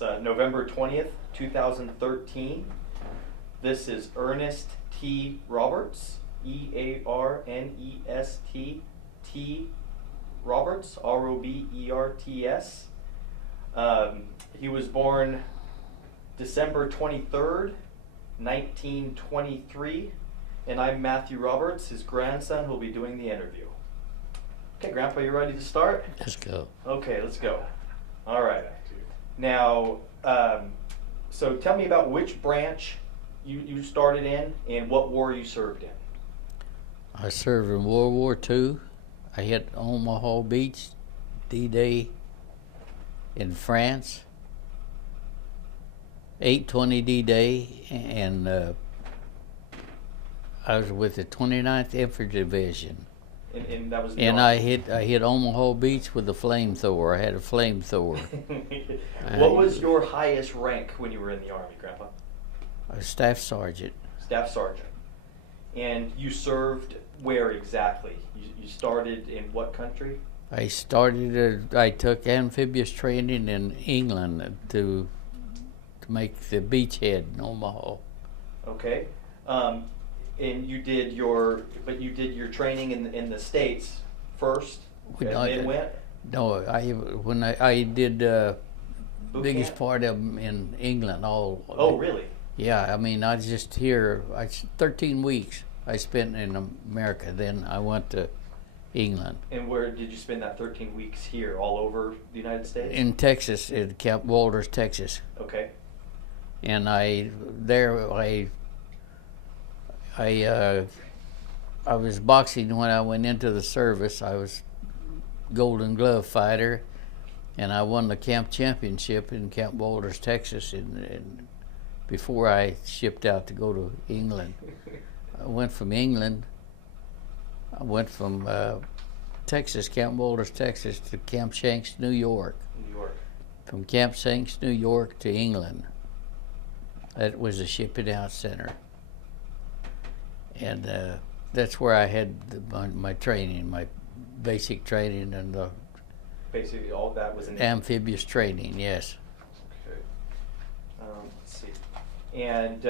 It's November 20th, 2013. This is Earnest T Roberts, Earnest T Roberts, Roberts. He was born December 23rd, 1923, and I'm Matthew Roberts, his grandson, who will be doing the interview. Okay, Grandpa, you ready to start? Let's go. Okay, let's go. All right. Now, so tell me about which branch you started in and what war you served in. I served in World War II. I hit Omaha Beach, D-Day in France, 8/20 D-Day, and I was with the 29th Infantry Division. And that was the And Army. I hit Omaha Beach with a flamethrower. I had a flamethrower. What was your highest rank when you were in the Army, Grandpa? A staff sergeant. Staff sergeant. And you served where exactly? You started in what country? I took amphibious training in England to make the beachhead in Omaha. Okay. And you did your training in the States first, and then went? No, I did Boot biggest camp? part of them in England. Oh, really? Yeah, I mean, I was just here. 13 weeks I spent in America. Then I went to England. And where did you spend that 13 weeks here? All over the United States? In Texas, in Camp Walters, Texas. Okay. And I was boxing when I went into the service. I was Golden Glove fighter, and I won the camp championship in Camp Walters, Texas, before I shipped out to go to England. I went from Texas, Camp Walters, Texas, to Camp Shanks, New York. New York. From Camp Shanks, New York, to England. That was a shipping out center. And that's where I had my training, my basic training, and the Basically, all that was in amphibious training, yes. Okay. Let's see. And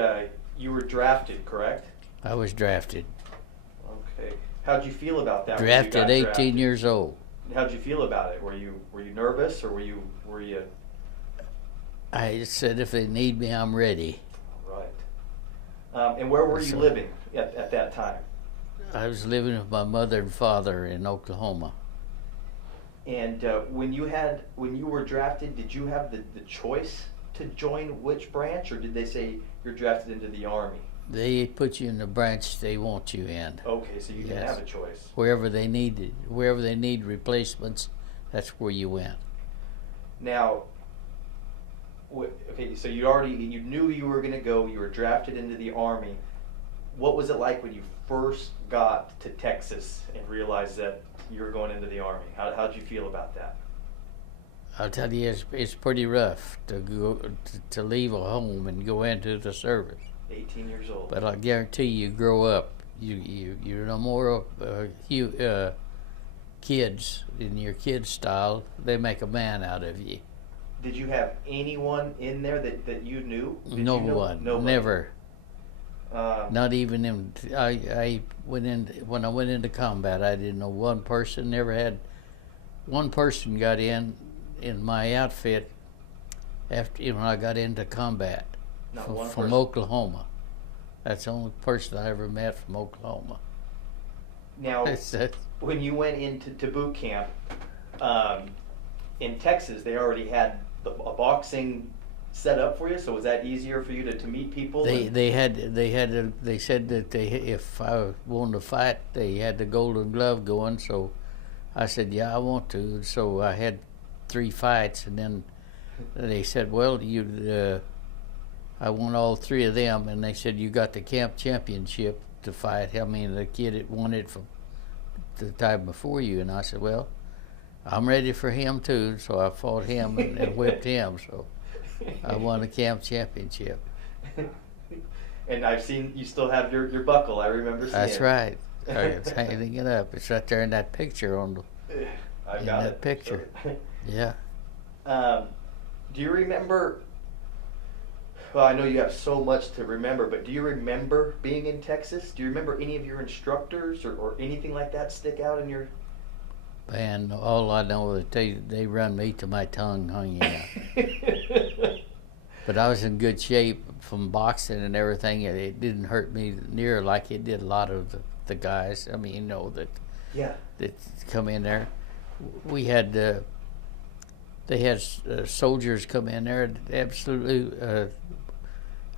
you were drafted, correct? I was drafted. Okay. How'd you feel about that? when you Drafted got 18 drafted? years old. How'd you feel about it? Were you nervous, or were you? I said, if they need me, I'm ready. Right. And where were you living at that time? I was living with my mother and father in Oklahoma. And when you were drafted, did you have the choice to join which branch, or did they say you're drafted into the Army? They put you in the branch they want you in. Okay, so you didn't have a choice. Wherever they need replacements, that's where you went. Now, okay, so you knew you were going to go. You were drafted into the Army. What was it like when you first got to Texas and realized that you were going into the Army? How'd you feel about that? I'll tell you, it's pretty rough to leave a home and go into the service. 18 years old. But I guarantee you grow up. You're no more kids in your kid's style. They make a man out of you. Did you have anyone in there that you knew? No one. Nobody? Never. Not even him. When I went into combat, I didn't know one person. Never had one person got in my outfit after when I got into combat. Not one from person? Oklahoma. That's the only person I ever met from Oklahoma. Now, when you went into boot camp in Texas, they already had a boxing set up for you. So was that easier for you to meet people? They said that if I wanted to fight, they had the Golden Glove going. So I said, yeah, I want to. So I had 3 fights, and then they said, well, I won all 3 of them, and they said, you got the camp championship to fight. I mean, the kid that won it from the time before you. And I said, well, I'm ready for him too. So I fought him and whipped him. So I won the camp championship. And I've seen you still have your buckle. I remember seeing That's it. right. It's hanging it up. It's right there in that picture I've got that it. picture. So- Yeah. Do you remember? Well, I know you have so much to remember, but do you remember being in Texas? Do you remember any of your instructors or anything like that stick out in your? And all I know is they run me to my tongue hung out. But I was in good shape from boxing and everything, and it didn't hurt me near like it did a lot of the guys. I mean, Yeah. that come in there. We had they had soldiers come in there. Absolutely,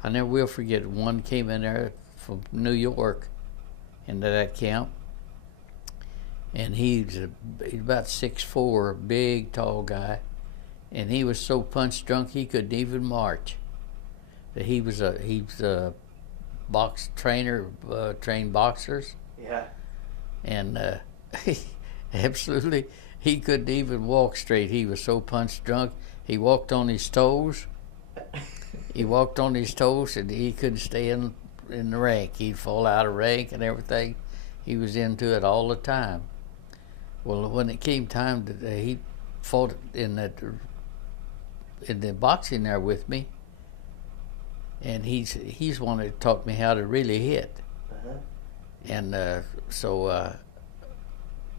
I never will forget. One came in there from New York into that camp, and he's about 6'4", big, tall guy, and he was so punch drunk he couldn't even march. That he was a box trainer, trained boxers, Yeah. and absolutely he couldn't even walk straight. He was so punch drunk. He walked on his toes. He walked on his toes, and he couldn't stay in the rank. He'd fall out of rank and everything. He was into it all the time. Well, when it came time to he fought in the boxing there with me, and he's one that taught me how to really hit. Uh-huh. And so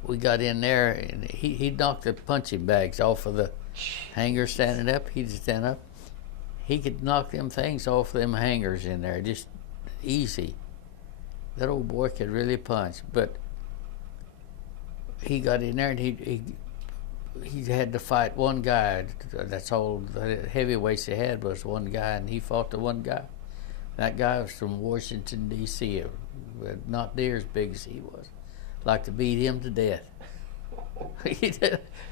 we got in there, and he knocked the punching bags off of the hanger standing up. He'd stand up. He could knock them things off them hangers in there, just easy. That old boy could really punch. But he got in there, and he had to fight one guy. That's all the heavyweights he had was one guy, and he fought the one guy. That guy was from Washington, D.C., not near as big as he was. Like to beat him to death.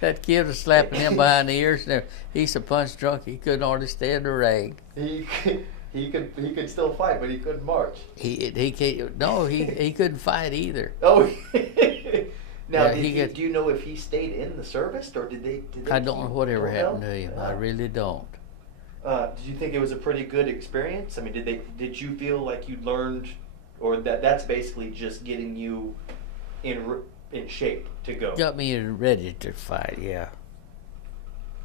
That kid was slapping him behind the ears, and he's so punch drunk he couldn't hardly stay in the ring. He could still fight, but he couldn't march. He couldn't fight either. Oh. Now, Yeah, do you know if he stayed in the service, or did they I don't know whatever don't happened know? to him. I really don't. Did you think it was a pretty good experience? I mean, did you feel like you learned, or that's basically just getting you in shape to go? Got me ready to fight, yeah.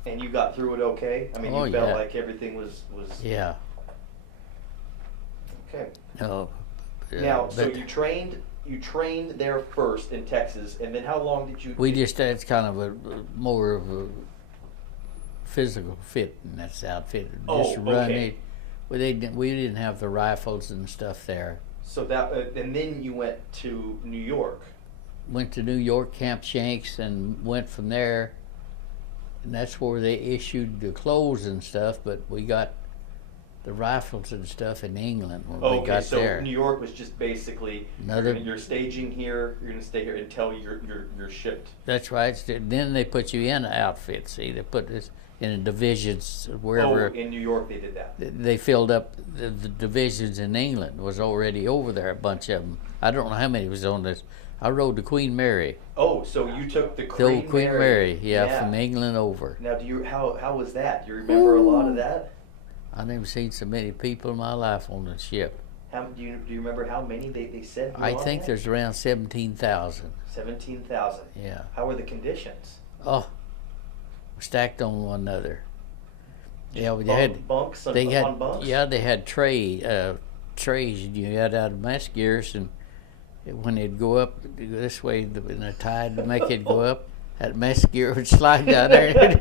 And you got through it okay? I mean, Oh, you felt yeah. like everything was Yeah. okay. No. Now, so but you trained there first in Texas, and then how long did you? we just had kind of a more of a physical fitness outfit. Just run okay. it. We didn't have the rifles and stuff there. So that, and then you went to New York. Went to New York, Camp Shanks, and went from there. And that's where they issued the clothes and stuff. But we got the rifles and stuff in England when we Okay, got so there. New York was just basically you're staging here. You're gonna stay here until you're shipped. That's right. Then they put you in an outfit. See, they put this in a divisions wherever. Oh, in New York they did that. They filled up the divisions in England. Was already over there, a bunch of them. I don't know how many was on this. I rode the Queen Mary. Oh, so you took the Old Queen Mary, yeah, from England over. Now, how was that? Do you remember a lot of that? I never seen so many people in my life on the ship. Do you remember how many they said? I think there's around 17,000. 17,000. Yeah. How were the conditions? Oh, stacked on one another. Yeah, they had bunks on bunks. Yeah, they had trays. You had out of mess gears, and when they'd go up this way in the tide to make it go up, that mess gear would slide down there, and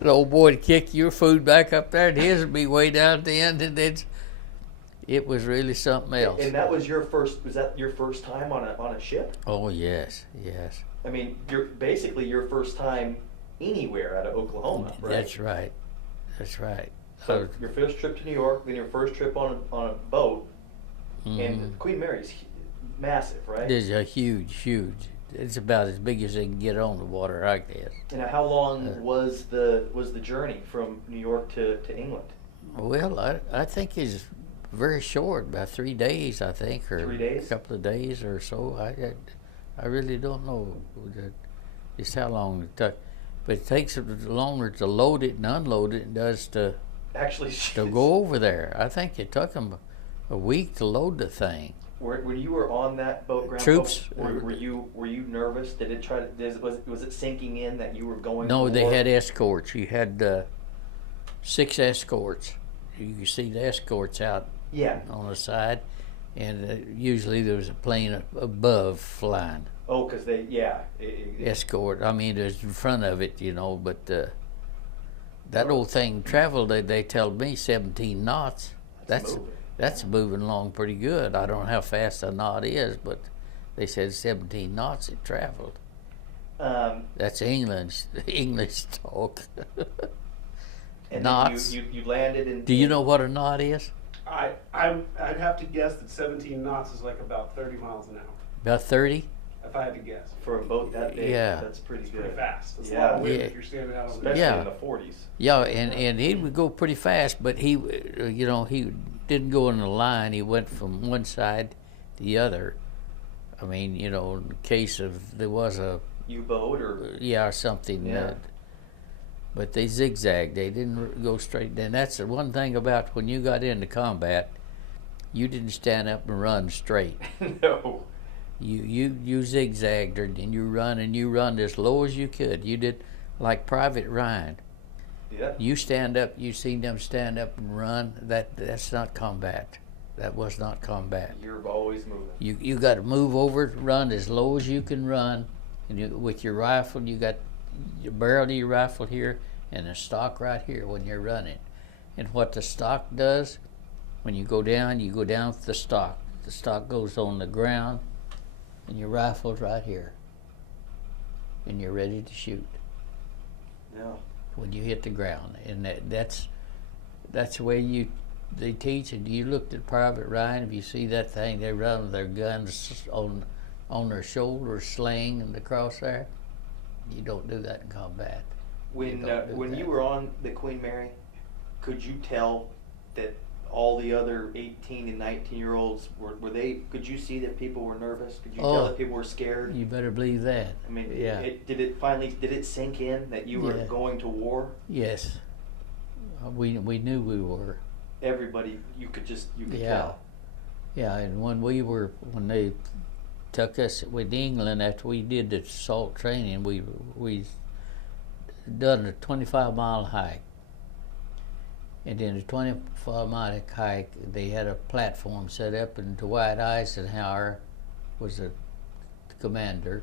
the old boy would kick your food back up there, and his would be way down at the end, and it was really something else. And that was your first. Was that your first time on a ship? Oh yes, yes. I mean, you're basically your first time anywhere out of Oklahoma, right? That's right. That's right. So your first trip to New York, then your first trip on a boat, Mm-hmm. and Queen Mary's massive, right? It's a huge. It's about as big as they can get on the water, I guess. And how long was the journey from New York to England? Well, I think it's very short, about 3 days, I think, or 3 days? a couple of days or so. I really don't know just how long it took, but it takes longer to load it and unload it than it does to Actually, go over there. I think it took them a week to load the thing. When you were on that boat, Grandpa, Troops. were you nervous? Did it was it sinking in that you were going? No, to they war? had escorts. You had 6 escorts. You can see the escorts out Yeah. on the side, and usually there was a plane above flying. Oh, because they, yeah. Escort. I mean, there's in front of it, but that old thing traveled. They tell me 17 knots. That's moving along pretty good. I don't know how fast a knot is, but they said 17 knots it traveled. That's English talk. And knots. then you landed in. Do you know what a knot is? I'd have to guess that 17 knots is like about 30 miles an hour. About 30? If I had to guess. For a boat that big, Yeah. that's pretty good. Pretty fast. It's a Yeah. lot of wind Yeah. if you're standing out on the Especially Yeah. in the 40s. Yeah, and he would go pretty fast, but he didn't go in a line. He went from one side to the other. I mean, in case of there was a U-boat or. or something. Yeah. But they zigzagged. They didn't go straight. And that's the one thing about when you got into combat, you didn't stand up and run straight. No. You zigzagged and you run as low as you could. You did like Private Ryan. Yeah. You stand up. You seen them stand up and run. That's not combat. That was not combat. You're always moving. You got to move over, run as low as you can run, and with your rifle, you got your barrel of your rifle here and the stock right here when you're running. And what the stock does, when you go down with the stock. The stock goes on the ground, and your rifle's right here, and you're ready to shoot No. when you hit the ground. And that's the way they teach. And you looked at Private Ryan, if you see that thing, they run with their guns on their shoulder, sling and the crosshair. You don't do that in combat. When You don't do when that. you were on the Queen Mary, could you tell that all the other 18 and 19-year-olds were they? Could you see that people were nervous? Could you tell that people were scared? You better believe that. I mean, yeah. did it sink in that you were Yeah. going to war? Yes. We knew we were. Everybody, you could Yeah. tell. Yeah, and when they took us with England after we did the assault training, we done a 25-mile hike. And in the 25-mile hike, they had a platform set up, and Dwight Eisenhower was the commander,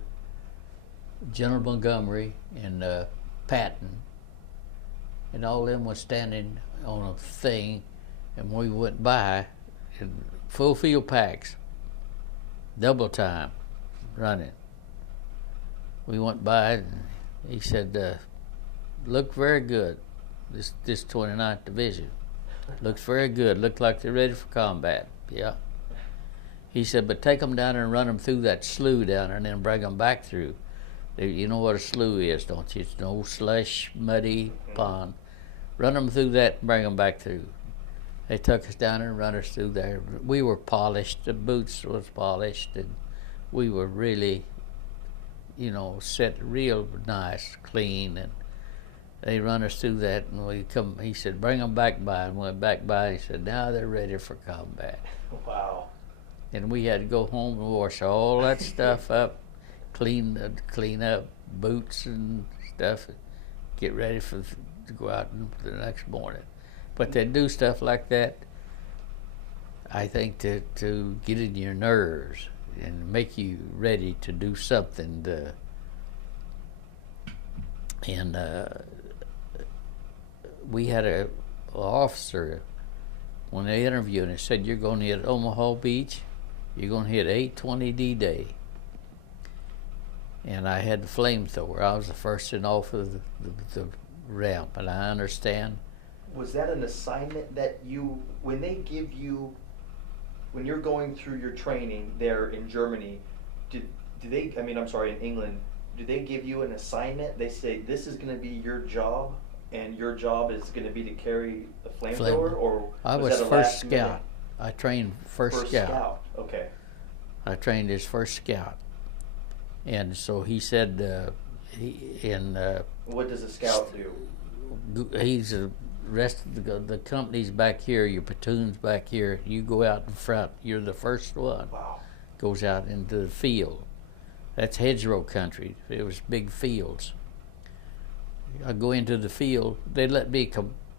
General Montgomery and Patton, and all of them was standing on a thing, and we went by in full field packs, double time, running. We went by, and he said, "Look very good. This 29th Division looks very good. Looked like they're ready for combat." Yeah. He said, "But take them down there and run them through that slough down there, and then bring them back through. You know what a slough is, don't you? It's an old slush, muddy pond. Run them through that and bring them back through." They took us down there and run us through there. We were polished. The boots was polished, and we were really, set real nice, clean, and they run us through that, and we come. He said, "Bring them back by," and went back by. He said, "Now they're ready for combat." Wow. And we had to go home and wash all that stuff up, clean up boots and stuff, and get ready to go out the next morning. But they do stuff like that, I think, to get in your nerves and make you ready to do something. We had a officer, when they interviewed him, said, "You're going to hit Omaha Beach, you're going to hit 820 D-Day." And I had the flamethrower. I was the first in off of the ramp, and I understand. Was that an assignment that when you're going through your training there in Germany, in England, do they give you an assignment? They say, "This is going to be your job, and your job is going to be to carry the flamethrower," or I was that a first last minute? scout. I trained first scout. Okay. I trained as first scout. And so he said, What does a scout do? he's the rest of the company's back here, your platoon's back here. You go out in front. You're the first one. Wow. Goes out into the field. That's hedgerow country. It was big fields. I go into the field. They let me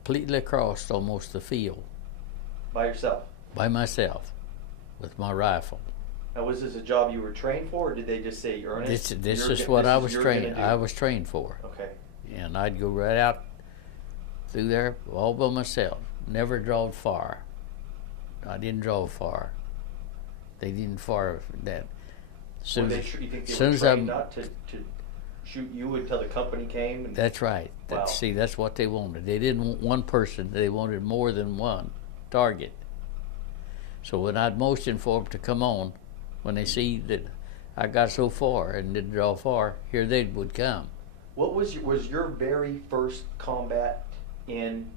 completely across almost the field By yourself? by myself with my rifle. Now, was this a job you were trained for, or did they just say, Ernest? This you're is go- what this I is was you're trained. gonna do? I was trained for, Okay. and I'd go right out through there all by myself. Never drove far. I didn't drive far. They didn't far that. You think they soon were as trained I'm, not to shoot you until the company came? And, that's right. Wow. See, that's what they wanted. They didn't want one person. They wanted more than one target. So when I'd motion for them to come on, when they see that I got so far and didn't draw far, here they would come. what was your very first combat in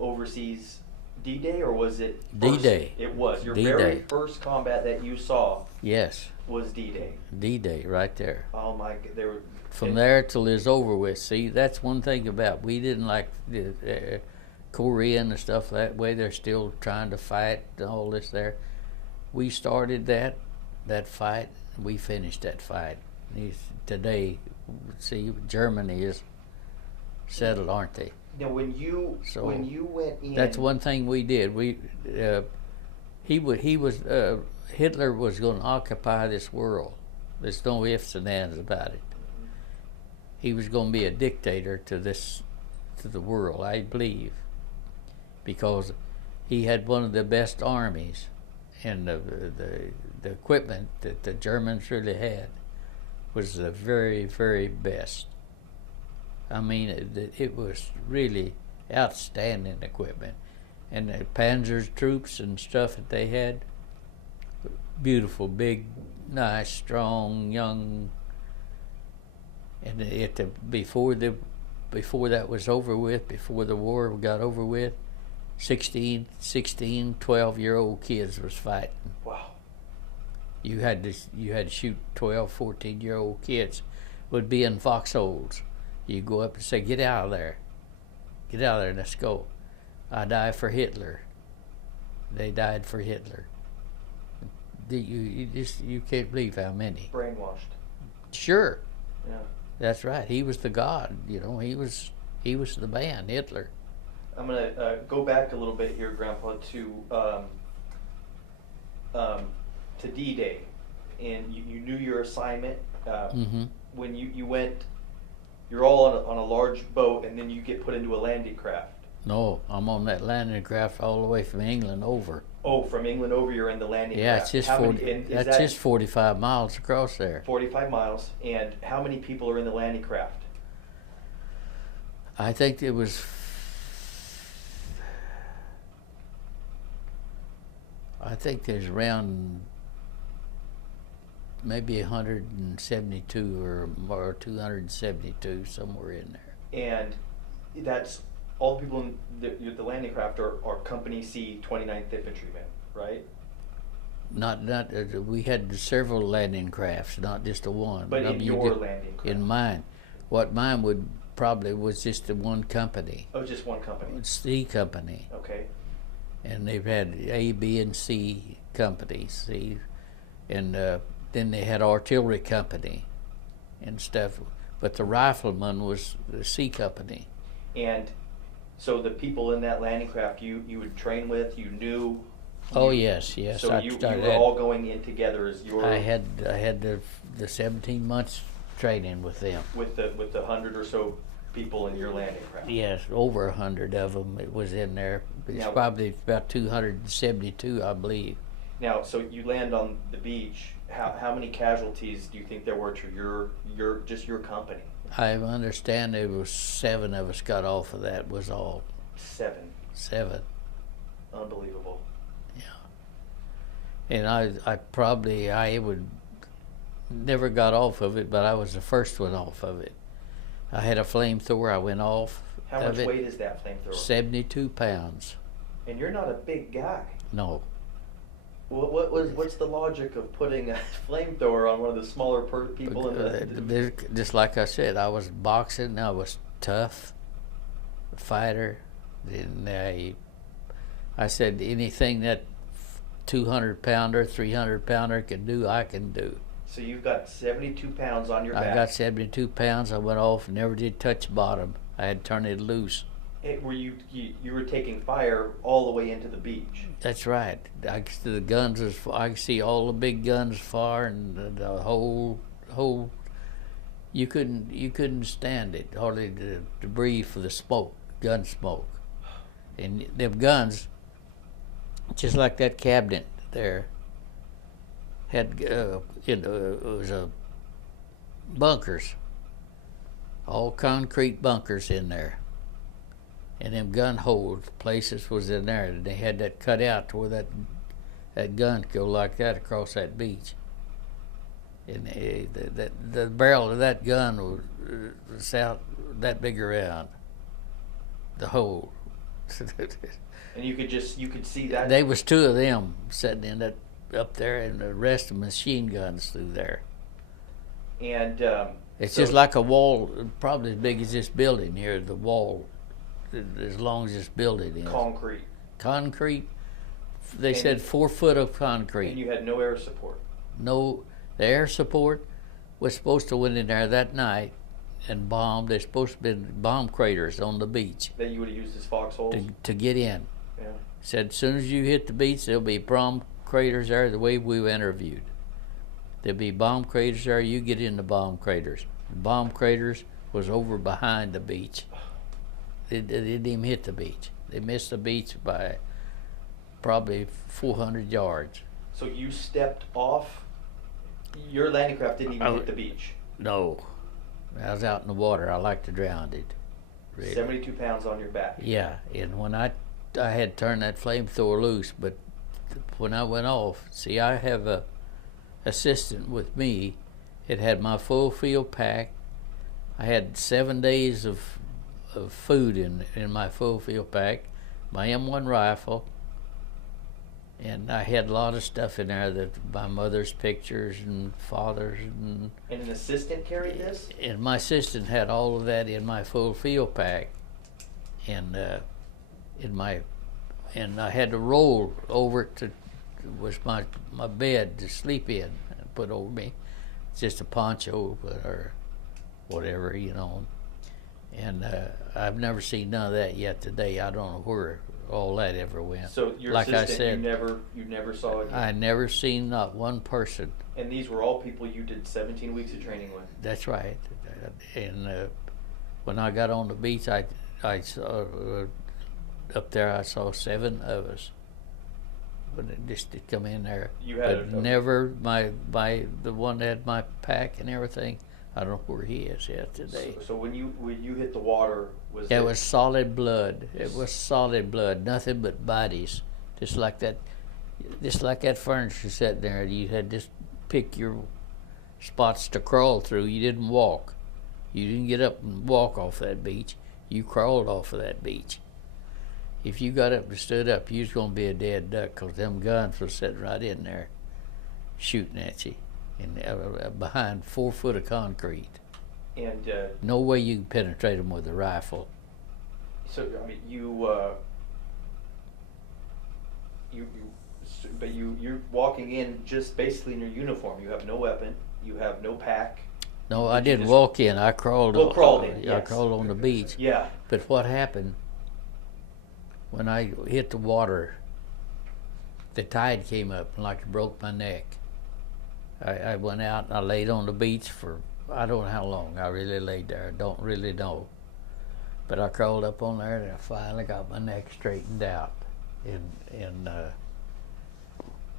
overseas D-Day, or was it D-Day. It was your D-Day. very first combat that you saw Yes, was D-Day. D-Day right there. Oh my! They were From there till it's over with. See, that's one thing about we didn't like the Korean and stuff that way. They're still trying to fight and all this there. We started that fight. We finished that fight. Today, see, Germany is settled, aren't they? Now, when you went in, That's one thing we did. Hitler was going to occupy this world. There's no ifs and ands about it. He was going to be a dictator to the world, I believe, because he had one of the best armies, and the equipment that the Germans really had was the very, very best. I mean, it was really outstanding equipment, and the Panzer troops and stuff that they had, beautiful, big, nice, strong, young. And before that was over with, before the war got over with, 16, 12-year-old kids was fighting. wow, You had to shoot 12, 14-year-old kids would be in foxholes. You go up and say, "Get out of there. Get out of there, let's go." I die for Hitler. They died for Hitler. You can't believe how many. brainwashed. Sure. Yeah. That's right. He was the god. He was the man, Hitler. I'm gonna go back a little bit here, Grandpa, to D-Day, and you knew your assignment. Mm-hmm. When you went, you're all on a large boat, and then you get put into a landing craft. No, I'm on that landing craft all the way from England over. Oh, from England over, you're in the landing Yeah, craft. it's just How 40. many, and is That's that just 45 miles across there. 45 miles. And how many people are in the landing craft? I think it was. I think there's around maybe 172 or 272 somewhere in there. And that's all the people in the landing craft are Company C 29th Infantrymen, right? Not we had several landing crafts, not just the one. But in You your get- landing craft? in mine, what mine would probably was just the one company. Oh, just one company. It's C company, Okay. and they've had A, B, and C companies. See, and then they had artillery company and stuff. But the rifleman was the C company. And so the people in that landing craft you would train with, you knew. Oh yes. So you were all going in together as your. I had the 17 months training with them. With the 100 or so people in your landing craft. Yes, over 100 of them. It was in there. It's Now- probably about 272, I believe. Now, so you land on the beach. How many casualties do you think there were to your company? I understand there was 7 of us got off of that. Was all 7. 7. Unbelievable. And I would never got off of it, but I was the first one off of it. I had a flamethrower. I went off How of much it. weight is that flamethrower? 72 pounds. And you're not a big guy. No. What's the logic of putting a flamethrower on one of the smaller people in the? Just like I said, I was boxing. I was tough, a fighter. And I said anything that 200-pounder, 300-pounder can do, I can do. So you've got 72 pounds on your back. I got 72 pounds. I went off and never did touch bottom. I had to turn it loose. Where you were taking fire all the way into the beach. That's right. The guns I could see all the big guns fire, and the whole. You couldn't stand it hardly to breathe for the smoke, gun smoke, and them guns, just like that cabinet there, had it was bunkers, all concrete bunkers in there. And them gun hold places was in there, and they had that cut out to where that gun could go like that across that beach. And the barrel of that gun was out that big around the hole. And you could see that. There was two of them sitting in that up there, and the rest of machine guns through there. And it's just like a wall, probably as big as this building here. The wall, as long as this building is. Concrete. They said 4 foot of concrete. And you had no air support. No, the air support was supposed to went in there that night and bomb. There's supposed to be bomb craters on the beach That you would have used as foxholes? to get in. Yeah. Said as soon as you hit the beach, there'll be bomb craters there. The way we were interviewed, there'll be bomb craters there. You get in the bomb craters. The bomb craters was over behind the beach. They didn't even hit the beach. They missed the beach by probably 400 yards. So you stepped off. Your landing craft didn't even hit the beach. No, I was out in the water. I like to drown it. Really. 72 pounds on your back. Yeah, and when I had turned that flamethrower loose, but when I went off, see, I have a assistant with me. It had my full field pack. I had 7 days of food in my full field pack, my M1 rifle, and I had a lot of stuff in there, that my mother's pictures and father's, and an assistant carried this? And my assistant had all of that in my full field pack, and and I had to roll over to was my bed to sleep in and put over me. It's just a poncho or whatever, you know. And I've never seen none of that yet today. I don't know where all that ever went. So your like assistant, I said, you never saw it? I never seen not one person. And these were all people you did 17 weeks of training with? That's right. And when I got on the beach, I saw, up there I saw 7 of us. But it just to come in there. You had never the one that had my pack and everything. I don't know where he is yet today. So when you hit the water, it was solid blood. It was solid blood, nothing but bodies, just like that furniture sitting there. You had to pick your spots to crawl through. You didn't walk. You didn't get up and walk off that beach. You crawled off of that beach. If you got up and stood up, you was gonna be a dead duck, 'cause them guns were sitting right in there, shooting at you. And behind 4 foot of concrete. And no way you can penetrate them with a rifle. So I mean, you're walking in just basically in your uniform. You have no weapon. You have no pack. No, I didn't walk in. I crawled. Well, crawled in. Yes. I crawled on the beach. Yeah. But what happened when I hit the water? The tide came up and like it broke my neck. I went out and I laid on the beach for, I don't know how long I really laid there. I don't really know. But I crawled up on there and I finally got my neck straightened out. And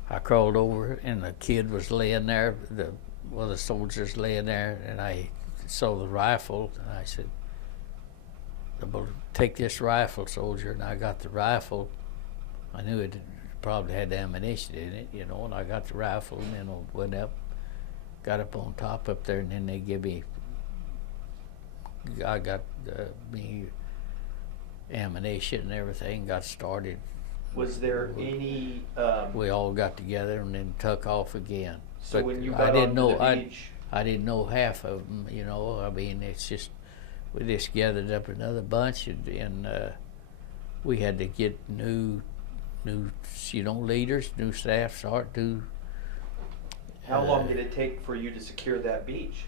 I crawled over and the kid was laying there, the soldiers laying there, and I saw the rifle and I said, "Well, take this rifle, soldier." And I got the rifle. I knew it probably had ammunition in it, you know, and I got the rifle and then went up, got up on top up there, and then they give me, I got me ammunition and everything, got started. Was there any? We all got together and then took off again. So but when you got onto the beach, I didn't know half of them, you know. I mean, it's just, we just gathered up another bunch, and we had to get new, you know, leaders, new staff, start new. How long did it take for you to secure that beach?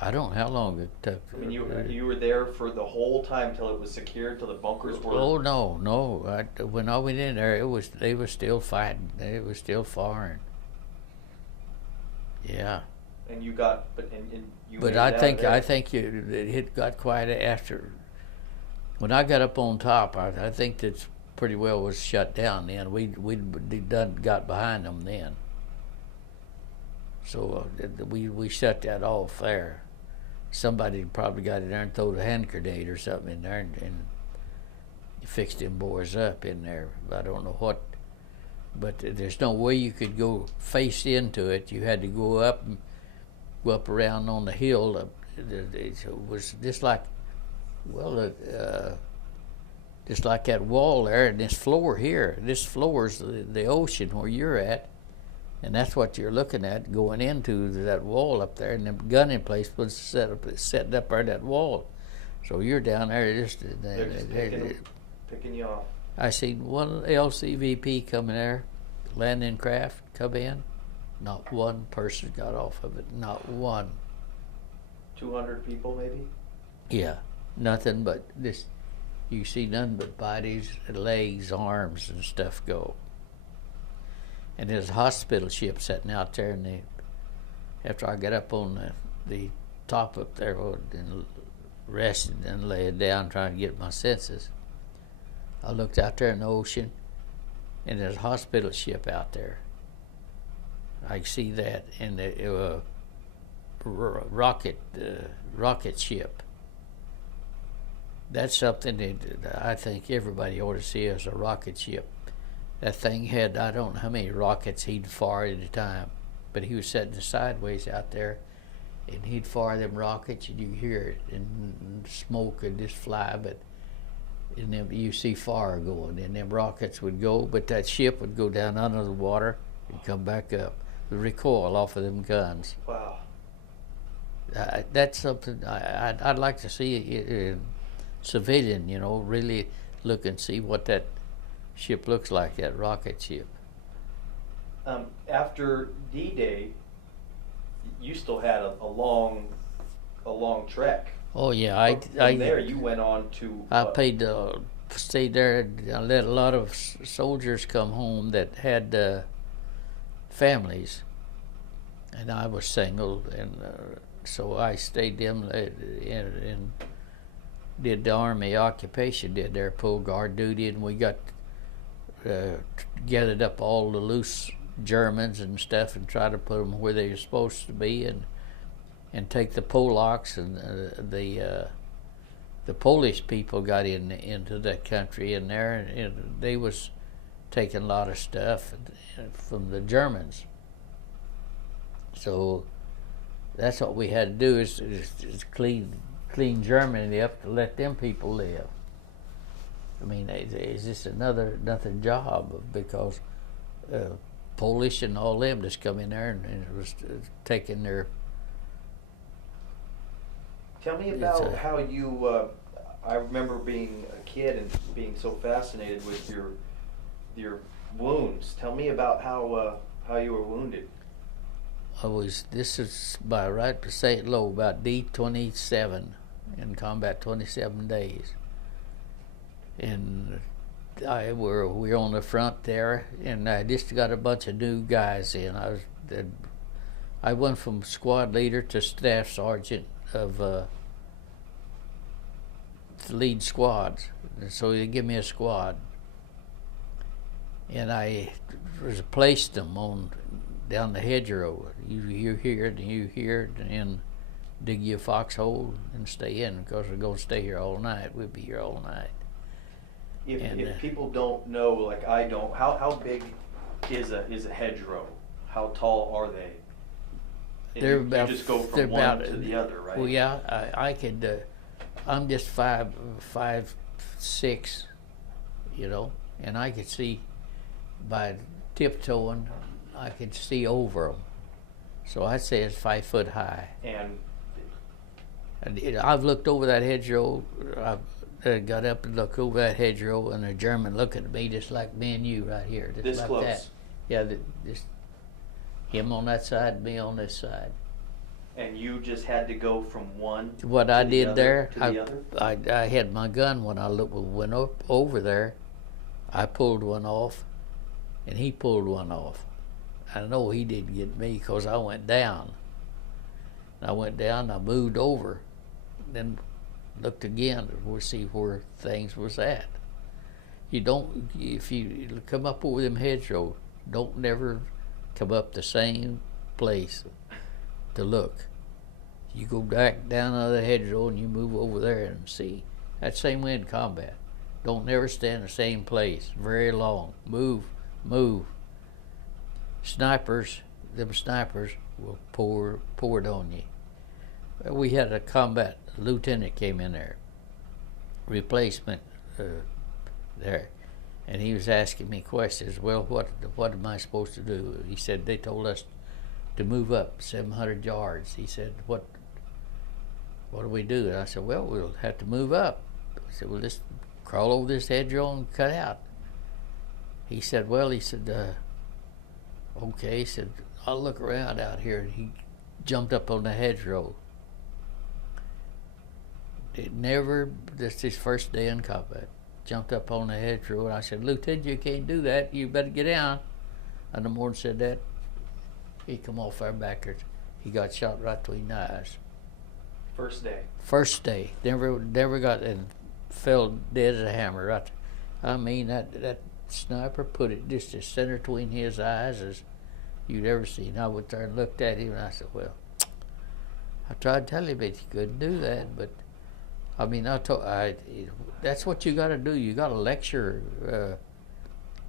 I don't know how long it took. I mean, you were there for the whole time till it was secured, till the bunkers were. Oh no! When I went in there, they were still fighting. They were still firing. Yeah. And you got, and you. But made I it out think of there. I think it got quiet after. When I got up on top, I think that pretty well was shut down then. We'd done got behind them then. So we shut that off there. Somebody probably got in there and threw a hand grenade or something in there and fixed them boys up in there. I don't know what, but there's no way you could go face into it. You had to go up around on the hill. It was just like, well, just like that wall there and this floor here. This floor is the ocean where you're at. And that's what you're looking at going into that wall up there, and the gunning place was set up there that wall. So you're down there They're just picking you off. I seen one LCVP come in there, landing craft come in. Not one person got off of it. Not one. 200 people maybe. Yeah, nothing but this. You see nothing but bodies, legs, arms, and stuff go. And there's a hospital ship sitting out there, and after I got up on the top up there and rested and laid down trying to get my senses, I looked out there in the ocean, and there's a hospital ship out there. I could see that, and a rocket ship. That's something that I think everybody ought to see as a rocket ship. That thing had, I don't know how many rockets he'd fire at a time, but he was sitting sideways out there, and he'd fire them rockets, and you hear it, and smoke would just fly, and then you see fire going, and them rockets would go, but that ship would go down under the water and come back up. The recoil off of them guns. Wow. That's something I'd like to see civilian, really look and see what that ship looks like, that rocket ship. After D-Day, you still had a long trek. Oh yeah, From there you went on to. I stayed there. I let a lot of soldiers come home that had families, and I was single, and so I stayed them and did the Army occupation, did their pull guard duty, and we got. Gathered up all the loose Germans and stuff and tried to put them where they were supposed to be, and take the Polacks and the Polish people got into that country in there, and they was taking a lot of stuff from the Germans. So that's what we had to do is clean Germany up to let them people live. I mean, it's just another job because Polish and all them just come in there and it was taking their. Tell me about how you. I remember being a kid and being so fascinated with your wounds. Tell me about how you were wounded. This is by right to St. Lo, about D-27 in combat, 27 days. And we were on the front there, and I just got a bunch of new guys in. I went from squad leader to staff sergeant of the lead squads, and so they give me a squad, and I placed them on down the hedgerow. You here and you here, and dig you a foxhole and stay in because we're going to stay here all night. We'll be here all night. If people don't know, like I don't, how big is a hedgerow? How tall are they? And They're you about. just go from they're one about, to the other, right? Well, yeah, I could. I'm just 5'6", and I could see by tiptoeing. I could see over them, so I'd say it's 5 foot high. And I've looked over that hedgerow. Got up and looked over that hedgerow, and a German looking at me just like me and you right here, just this like close. that. Yeah, just him on that side, me on this side. And you just had to go from one What to I the did other, there, to the other? I had my gun when I went up over there. I pulled one off, and he pulled one off. I know he didn't get me because I went down. I went down, I moved over, then looked again to see where things was at. You don't, if you come up over them hedgerows, don't never come up the same place to look. You go back down another hedgerow and you move over there and see. That's the same way in combat. Don't never stand in the same place very long. Move, move. Snipers, them snipers will pour it on you. We had a combat lieutenant came in there, replacement there, and he was asking me questions. Well, what am I supposed to do? He said they told us to move up 700 yards. He said, what do we do? And I said, well, we'll have to move up. I said, well, just crawl over this hedgerow and cut out. He said, well, okay. He said, I'll look around out here. And he jumped up on the hedgerow. This is his first day in combat. Jumped up on the hedgerow, and I said, Lieutenant, you can't do that. You better get down. And the more said that, he come off our backers. He got shot right between the eyes. First day. First day. Never got, and fell dead as a hammer. Right. I mean, that sniper put it just as center between his eyes as you'd ever seen. I went there and looked at him, and I said, well, I tried to tell him that he couldn't do that, but I mean, that's what you got to do. You got to lecture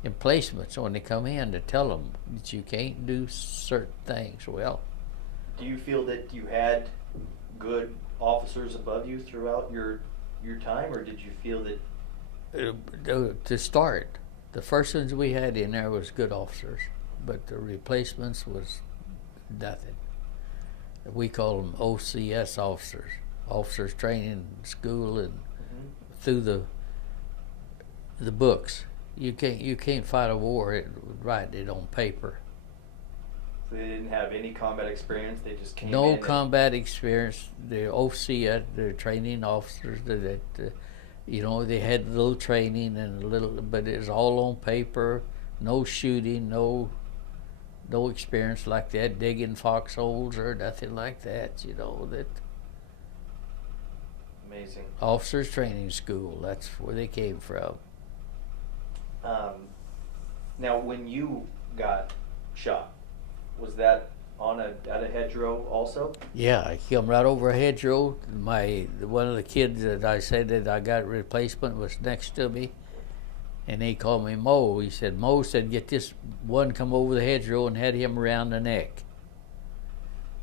emplacements when they come in to tell them that you can't do certain things. Well, do you feel that you had good officers above you throughout your time, or did you feel that to start, the first ones we had in there was good officers, but the replacements was nothing. We call them OCS officers. Officers training school, and through the books. You can't fight a war write it on paper. So they didn't have any combat experience. They just came no in combat experience. The OCS, the training officers that they had a little training and a little, but it was all on paper. No shooting, no experience like that, digging foxholes or nothing like that. That. Amazing. Officers Training School, that's where they came from. Now, when you got shot, was that at a hedgerow also? Yeah, I came right over a hedgerow. One of the kids that I said that I got replacement was next to me, and he called me Mo. He said, Mo said, get this one come over the hedgerow and had him around the neck.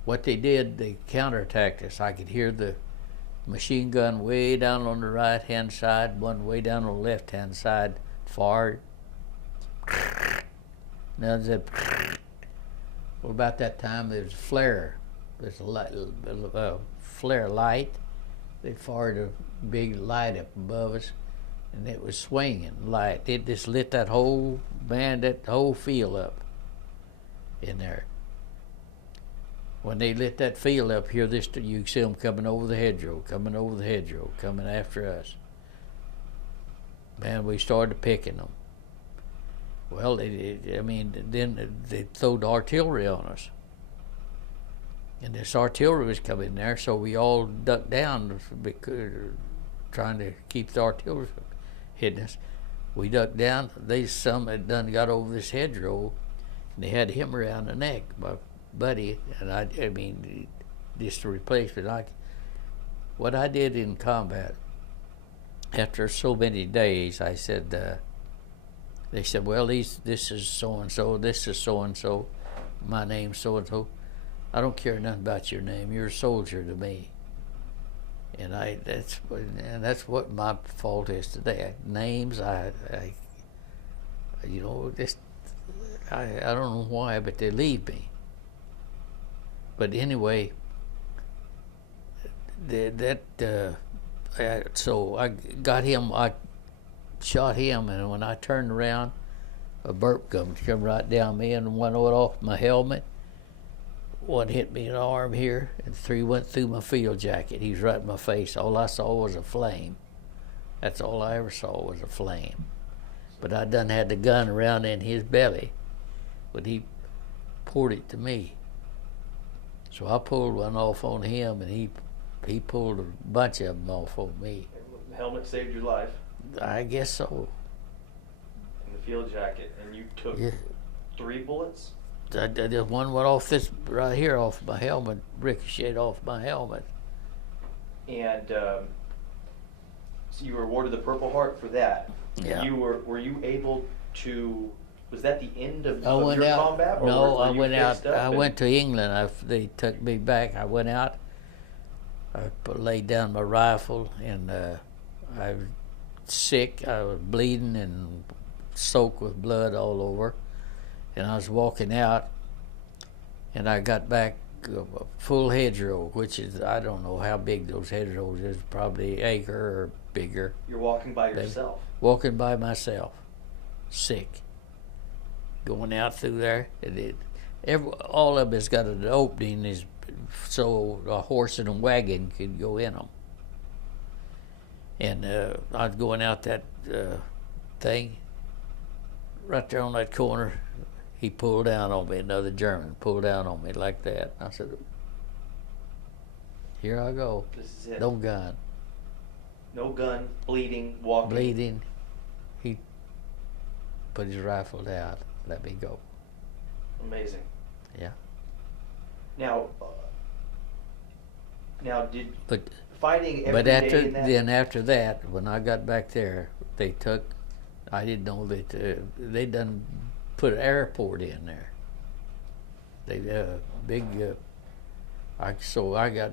What they did, they counterattacked us. I could hear the machine gun way down on the right hand side, one way down on the left hand side, far. Now that, well, about that time there was a flare. There's a flare light. They fired a big light up above us, and it was swinging light. It just lit that whole field up in there. When they lit that field up here, you see them coming over the hedgerow, coming after us. Man, we started picking them. Well, then they throwed artillery on us. And this artillery was coming there, so we all ducked down trying to keep the artillery from hitting us. We ducked down. Some had done got over this hedgerow, and they had him around the neck. My buddy, and I mean, just a replacement. What I did in combat, after so many days, I said, they said, well, this is so-and-so, this is so-and-so, my name's so-and-so. I don't care nothing about your name. You're a soldier to me. And that's what my fault is today. Names, I don't know why, but they leave me. But anyway, so I got him. I shot him, and when I turned around, a burp come right down me, and one went off my helmet. one hit me in the arm here, and 3 went through my field jacket. He was right in my face. All I saw was a flame. That's all I ever saw was a flame. But I done had the gun around in his belly, but he poured it to me. So I pulled one off on him, and he pulled a bunch of them off on me. The helmet saved your life. I guess so. And the field jacket, and you took Yeah. 3 bullets. Just one went off this right here, off my helmet, ricocheted off my helmet. And so you were awarded the Purple Heart for that. Yeah. Were you able to? Was that the end of I went your out. combat? Or No, were I you went out. fixed up I and- went to England. They took me back. I went out. I laid down my rifle, and I was sick. I was bleeding and soaked with blood all over. And I was walking out, and I got back a full hedgerow, which is, I don't know how big those hedgerows is, probably acre or bigger. You're walking by They- yourself. Walking by myself, sick. Going out through there, all of it's got an opening is so a horse and a wagon could go in them. And I was going out that thing, right there on that corner. He pulled down on me, another German pulled down on me like that. I said, here I go, This is it. no gun, No gun, bleeding, walking. bleeding. He put his rifle down, let me go. Amazing. Yeah. Now did But fighting every day in that? after that, when I got back there, they took. I didn't know that they done put an airport in there. They big. I got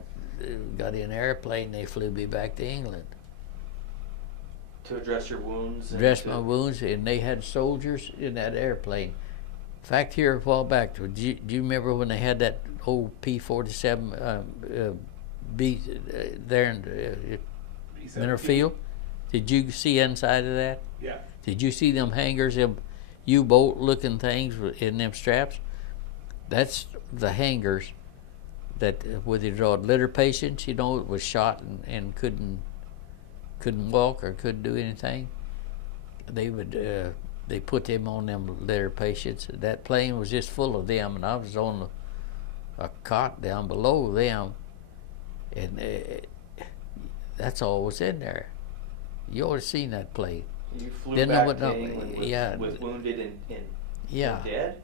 in an airplane. They flew me back to England. To address your wounds. and Dressed to- my wounds, and they had soldiers in that airplane. In fact, here a while back, do you remember when they had that old P-47 B there in Minter Field? Did you see inside of that? Yeah. Did you see them hangers, them U-boat looking things in them straps? That's the hangers that where they draw litter patients, was shot and couldn't walk or couldn't do anything. They would they put them on them litter patients. That plane was just full of them, and I was on a cot down below them, and that's all was in there. You ought to seen that plane. You flew Didn't know back what to no- England with, yeah. with wounded and Yeah. dead?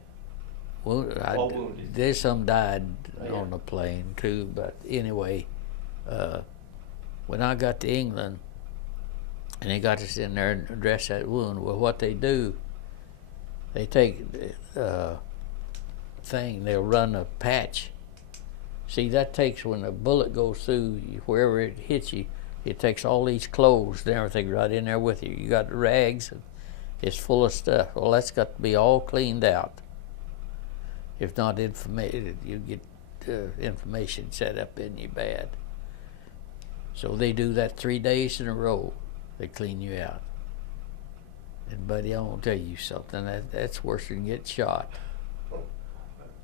Well, All wounded. there's some died Oh, yeah. on the plane too, but anyway, when I got to England and they got us in there and address that wound, well, what they do, they take thing, they'll run a patch. See, that takes when a bullet goes through you, wherever it hits you, it takes all these clothes and everything right in there with you. You got the rags, and it's full of stuff. Well, that's got to be all cleaned out. If not, you get information set up in you bad. So they do that 3 days in a row. They clean you out. And buddy, I'm gonna tell you something. That's worse than getting shot,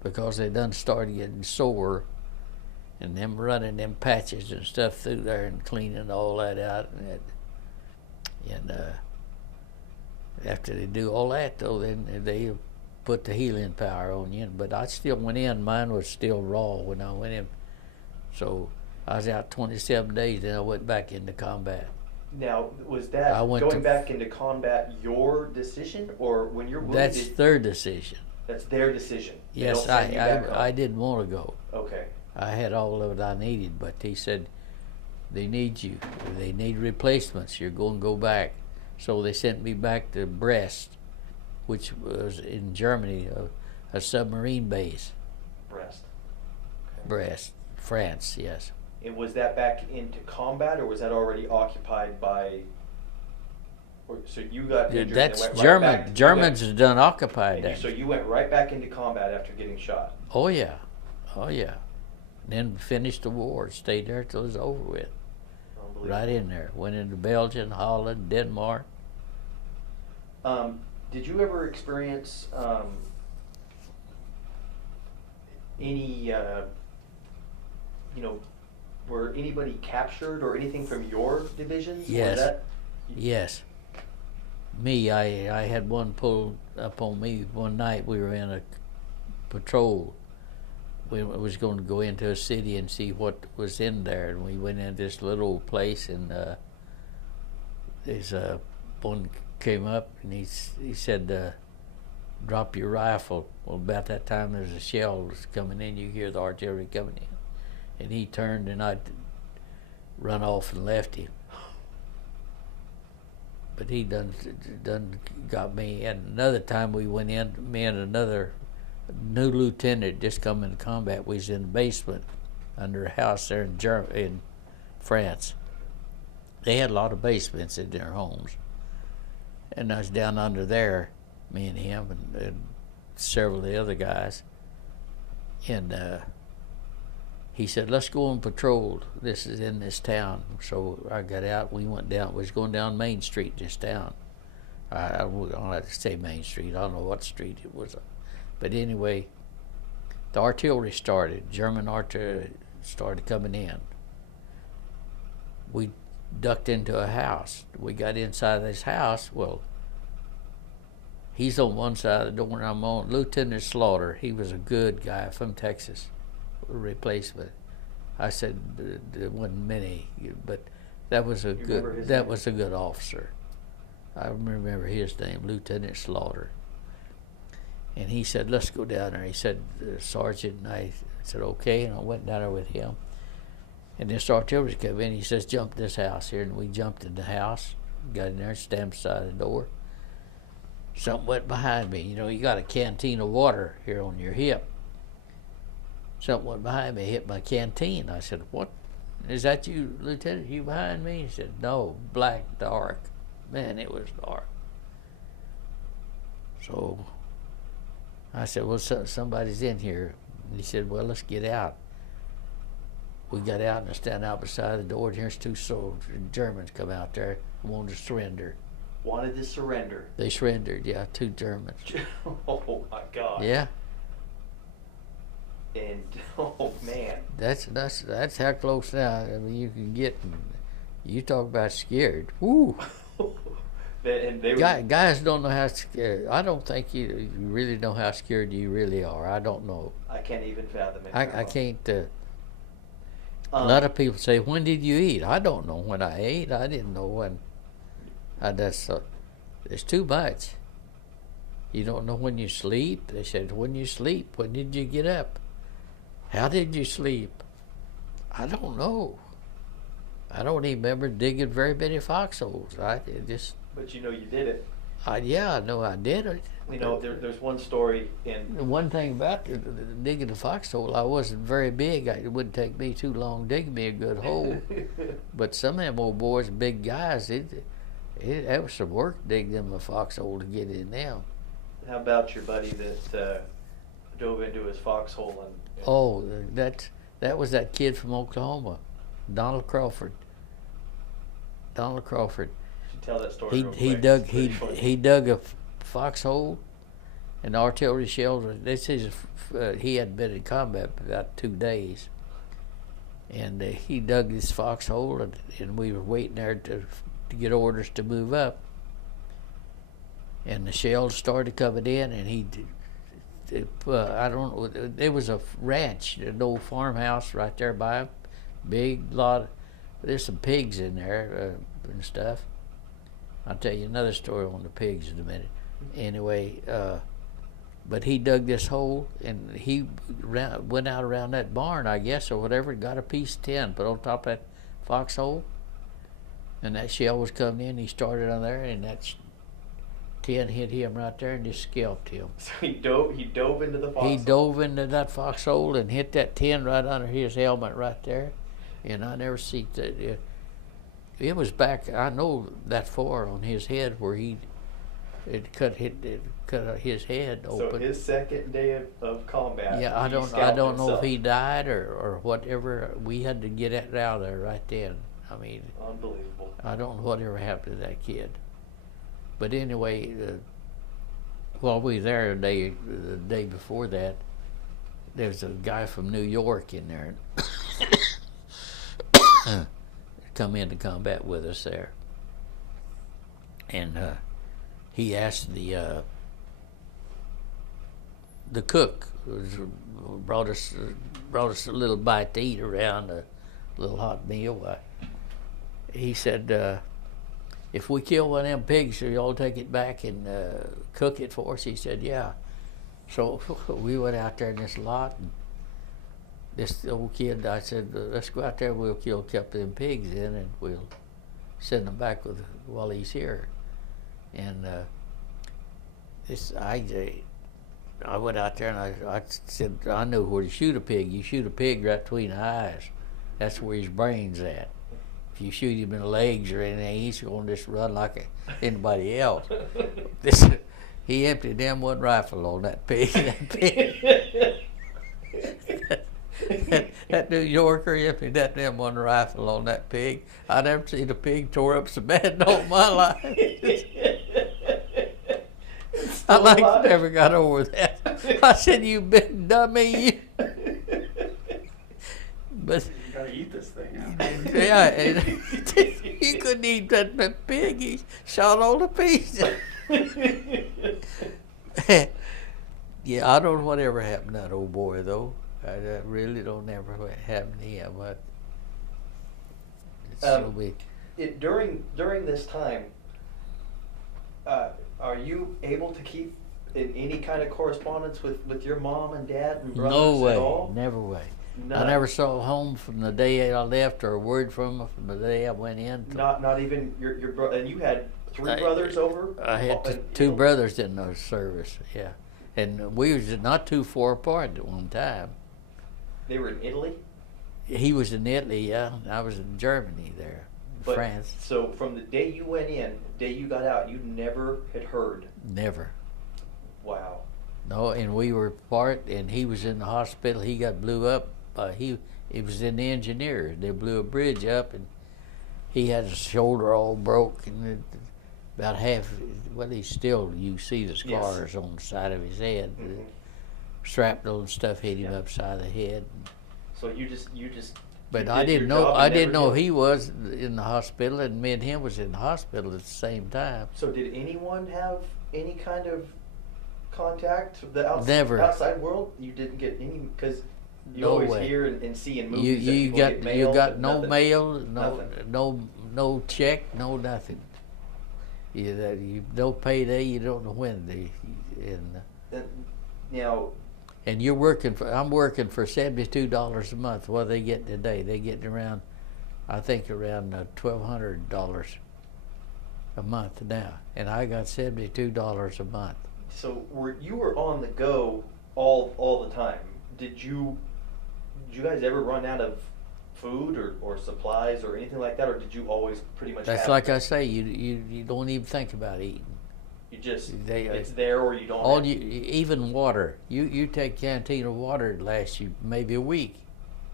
because they done started getting sore, and them running them patches and stuff through there and cleaning all that out, and after they do all that though, then they put the healing power on you. But I still went in. Mine was still raw when I went in, so I was out 27 days. Then I went back into combat. Now, was that I went going to- back into combat your decision, or when you're wounded? That's their decision. That's their decision. They Yes, don't send you back home. I didn't want to go. Okay. I had all of it I needed, but he said, they need you. They need replacements. You're going to go back. So they sent me back to Brest, which was in Germany, a submarine base. Breast. Brest, France, yes. And was that back into combat, or was that already occupied by? So you got injured. That's and went German. Right back, Germans have done occupied that. So you went right back into combat after getting shot. Oh yeah, oh yeah. Then finished the war. Stayed there till it was over with. Unbelievable. Right in there. Went into Belgium, Holland, Denmark. Did you ever experience any, you know, were anybody captured or anything from your divisions? Or Yes. that, Yes. Me, I had one pulled up on me one night. We were in a patrol. We was going to go into a city and see what was in there, and we went in this little place, and there's one came up and he said, "Drop your rifle." Well, about that time there's a shell was coming in. You hear the artillery coming in, and he turned, and I run off and left him. But he done got me. And another time we went in, me and another new lieutenant just come into combat. We was in the basement under a house there in France. They had a lot of basements in their homes, and I was down under there, me and him and several of the other guys. And he said, "Let's go on patrol. This is in this town." So I got out. We went down. We was going down Main Street, this town. I don't have to say Main Street. I don't know what street it was. But anyway, the artillery started. German artillery started coming in. We ducked into a house. We got inside this house. Well, he's on one side of the door and I'm on. Lieutenant Slaughter, he was a good guy from Texas, replacement. I said there wasn't many, but that was a good officer. I remember his name, Lieutenant Slaughter. And he said, "Let's go down there." He said, "Sergeant," and I said, "Okay," and I went down there with him. And this artillery came in. He says, "Jump this house here," and we jumped in the house, got in there, stand beside the door. Something went behind me. You know, you got a canteen of water here on your hip. Something went behind me, hit my canteen. I said, "What? Is that you, Lieutenant? You behind me?" He said, "No, black, dark." Man, it was dark. So I said, "Well, somebody's in here." And he said, "Well, let's get out." We got out and stand out beside the door, and here's two soldiers, Germans come out there and wanted to surrender. wanted to surrender. They surrendered, yeah, 2 Germans. Oh my God. Yeah. And oh man. That's how close now. I mean, you can get. You talk about scared. Woo. And they were, Guys don't know how scared. I don't think you really know how scared you really are. I don't know. I can't even fathom it. I can't. A lot of people say, "When did you eat?" I don't know when I ate. I didn't know when. It's too much. You don't know when you sleep. They said, "When you sleep, when did you get up? How did you sleep?" I don't know. I don't even remember digging very many foxholes. But you know you did it. Yeah, I know I did it. You know, there's one story in. The one thing about digging the foxhole, I wasn't very big. It wouldn't take me too long digging me a good hole. But some of them old boys, big guys, that was some work digging them a foxhole to get in them. How about your buddy that dove into his foxhole and? Oh, that was that kid from Oklahoma, Donald Crawford. Donald Crawford. You should tell that story. He dug a foxhole, and artillery shells. He had been in combat for about 2 days, and he dug this foxhole, and we were waiting there to get orders to move up. And the shells started coming in, and I don't know. There was a ranch, an old farmhouse right there by him. Big lot. There's some pigs in there and stuff. I'll tell you another story on the pigs in a minute. Anyway, but he dug this hole, and he went out around that barn, I guess, or whatever, got a piece of tin, put on top of that foxhole, and that shell was coming in. He started on there, and that tin hit him right there and just scalped him. So he dove into the foxhole. He dove into that foxhole and hit that tin right under his helmet right there, and I never seen that. It was back, I know, that far on his head where it cut his head open. So his second day of combat. Yeah, I don't know if he died or whatever. We had to get it out of there right then. I mean, unbelievable. I don't know whatever happened to that kid. But anyway, while we were there the day before that, there's a guy from New York in there, come into combat with us there, and he asked the cook, brought us a little bite to eat around, a little hot meal. He said, if we kill one of them pigs, will y'all take it back and cook it for us? He said, yeah. So we went out there in this lot, and this old kid, I said, let's go out there, we'll kill a couple of them pigs in, and we'll send them back while he's here. And I went out there and I said, I knew where to shoot a pig. You shoot a pig right between the eyes. That's where his brain's at. If you shoot him in the legs or anything, he's going to just run like anybody else. He emptied them one rifle on that pig. That New Yorker emptied them one rifle on that pig. I never seen a pig tore up so bad in all my life. I never got over that. I said, you big dummy. But You gotta eat this thing out. yeah, he couldn't eat that pig. He shot all the pieces. Yeah, I don't know whatever happened to that old boy, though. I really don't ever what happened to him. But it's so big. During this time, are you able to keep in any kind of correspondence with your mom and dad and brothers No way, at all? never way. None. I never saw home from the day I left, or a word from them from the day I went in. Not even your brother. And you had three brothers over. I had And, two brothers in the service. Yeah, and we was not too far apart at one time. They were in Italy. He was in Italy, yeah. And I was in Germany there, But, France. So from the day you went in, the day you got out, you never had heard. Never. Wow. No, and we were apart, and he was in the hospital. He got blew up. He was in the engineers. They blew a bridge up, and he had his shoulder all broke, and about half. Well, you see the scars on the side of his head. Mm-hmm. Shrapnel and stuff hit him upside the head. So you just. But you I did your didn't know. job and I didn't never know knew. he was in the hospital, and me and him was in the hospital at the same time. So did anyone have any kind of contact with the Never. outside world? You didn't get any, because you No always way. hear and see in movies that You people got get mail, you got but no nothing. mail, Nothing. no check, no nothing. You no payday. You don't know when Now, and you're working for. I'm working for $72 a month. What are they getting today? They getting around, I think around $1,200 a month now, and I got $72 a month. so you were on the go all the time. Did you guys ever run out of food or supplies or anything like that, or did you always pretty much That's have like it? I say. You don't even think about eating. You just It's there or you don't All have you, even water. You take a canteen of water, it lasts you maybe a week.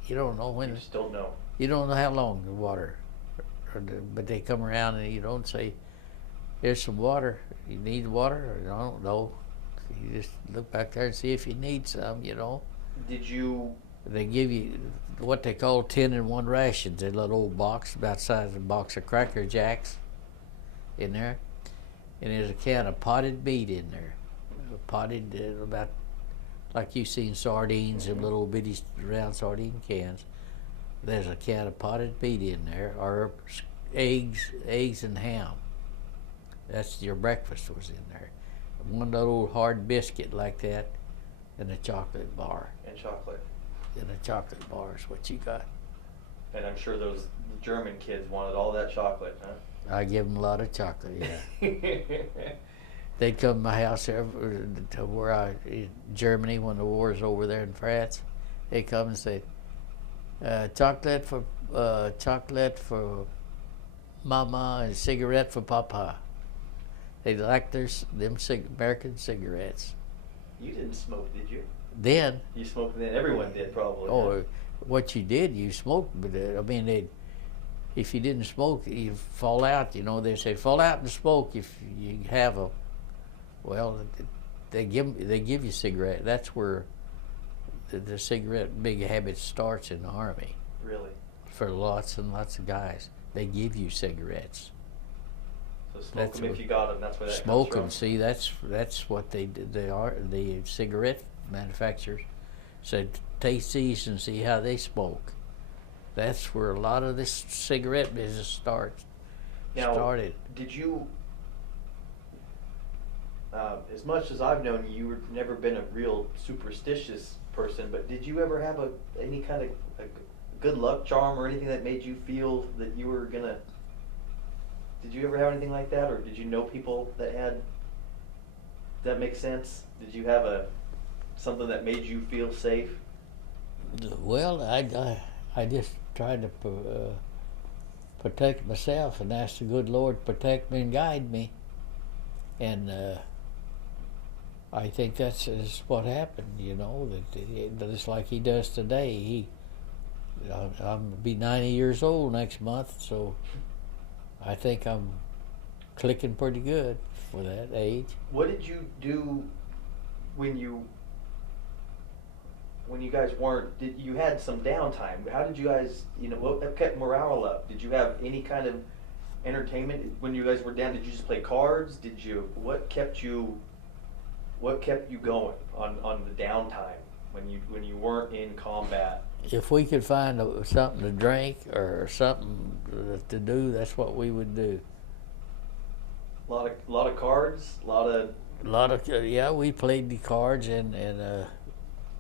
You don't know you when. just don't know. You don't know how long the water. But they come around and you don't say, "Here's some water. You need water?" Or I don't know. You just look back there and see if you need some. Did you They give you what they call 10-in-1 rations. A little old box about the size of a box of Cracker Jacks in there. And there's a can of potted meat in there. Potted, about like you've seen sardines in little bitty round sardine cans. There's a can of potted meat in there, or eggs and ham. That's your breakfast was in there. One little hard biscuit like that, and a chocolate bar. and chocolate? And a chocolate bar is what you got. And I'm sure those German kids wanted all that chocolate, huh? I give them a lot of chocolate, yeah. They'd come to my house to where in Germany, when the war was over there in France. They'd come and say, chocolate for mama and cigarette for papa. They liked them American cigarettes. You didn't smoke, did you? Then, You smoked then. Everyone did probably. oh, what you did, you smoked, but I mean, if you didn't smoke, you fall out. They say fall out and smoke if you have a. Well, they give you cigarette. That's where the cigarette big habit starts in the Army. Really? For lots and lots of guys, they give you cigarettes. So smoke That's them if what- you got them. That's where that Smoke comes them. See, that's what they do. They are the cigarette manufacturers said, taste these and see how they smoke. That's where a lot of this cigarette business started. Did you, as much as I've known you, you've never been a real superstitious person, but did you ever have any kind of a good luck charm or anything that made you feel that you were gonna? Did you ever have anything like that, or did you know people that had? Does that make sense? Did you have something that made you feel safe? Well, I just tried to protect myself and ask the good Lord to protect me and guide me, and I think that's is what happened. You know, that it's like He does today. I'm gonna be 90 years old next month, so I think I'm clicking pretty good for that age. What did you do when you guys weren't? You had some downtime? How did you guys? What kept morale up? Did you have any kind of entertainment when you guys were down? Did you just play cards? What kept you going on the downtime when you weren't in combat? If we could find something to drink or something to do, that's what we would do. A lot of cards, Yeah, we played the cards and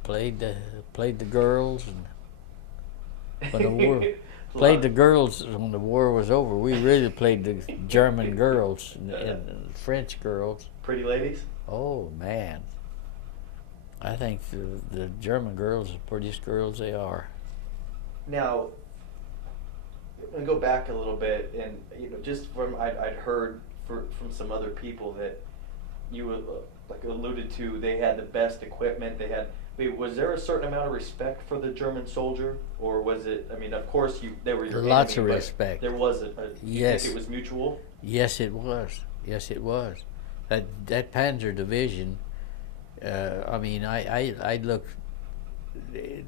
played the girls, and when the war played the girls when the war was over. We really played the German girls and French girls. Pretty ladies. Oh man, I think the German girls are the prettiest girls they are. Now, I'm gonna go back a little bit, and just from I'd heard from some other people that you like alluded to, they had the best equipment. They had. Was there a certain amount of respect for the German soldier, or was it? I mean, of course, they were your Lots enemy, of but respect. There was you Yes. think it was mutual? Yes, it was. Yes, it was. That Panzer Division. I mean, I looked. They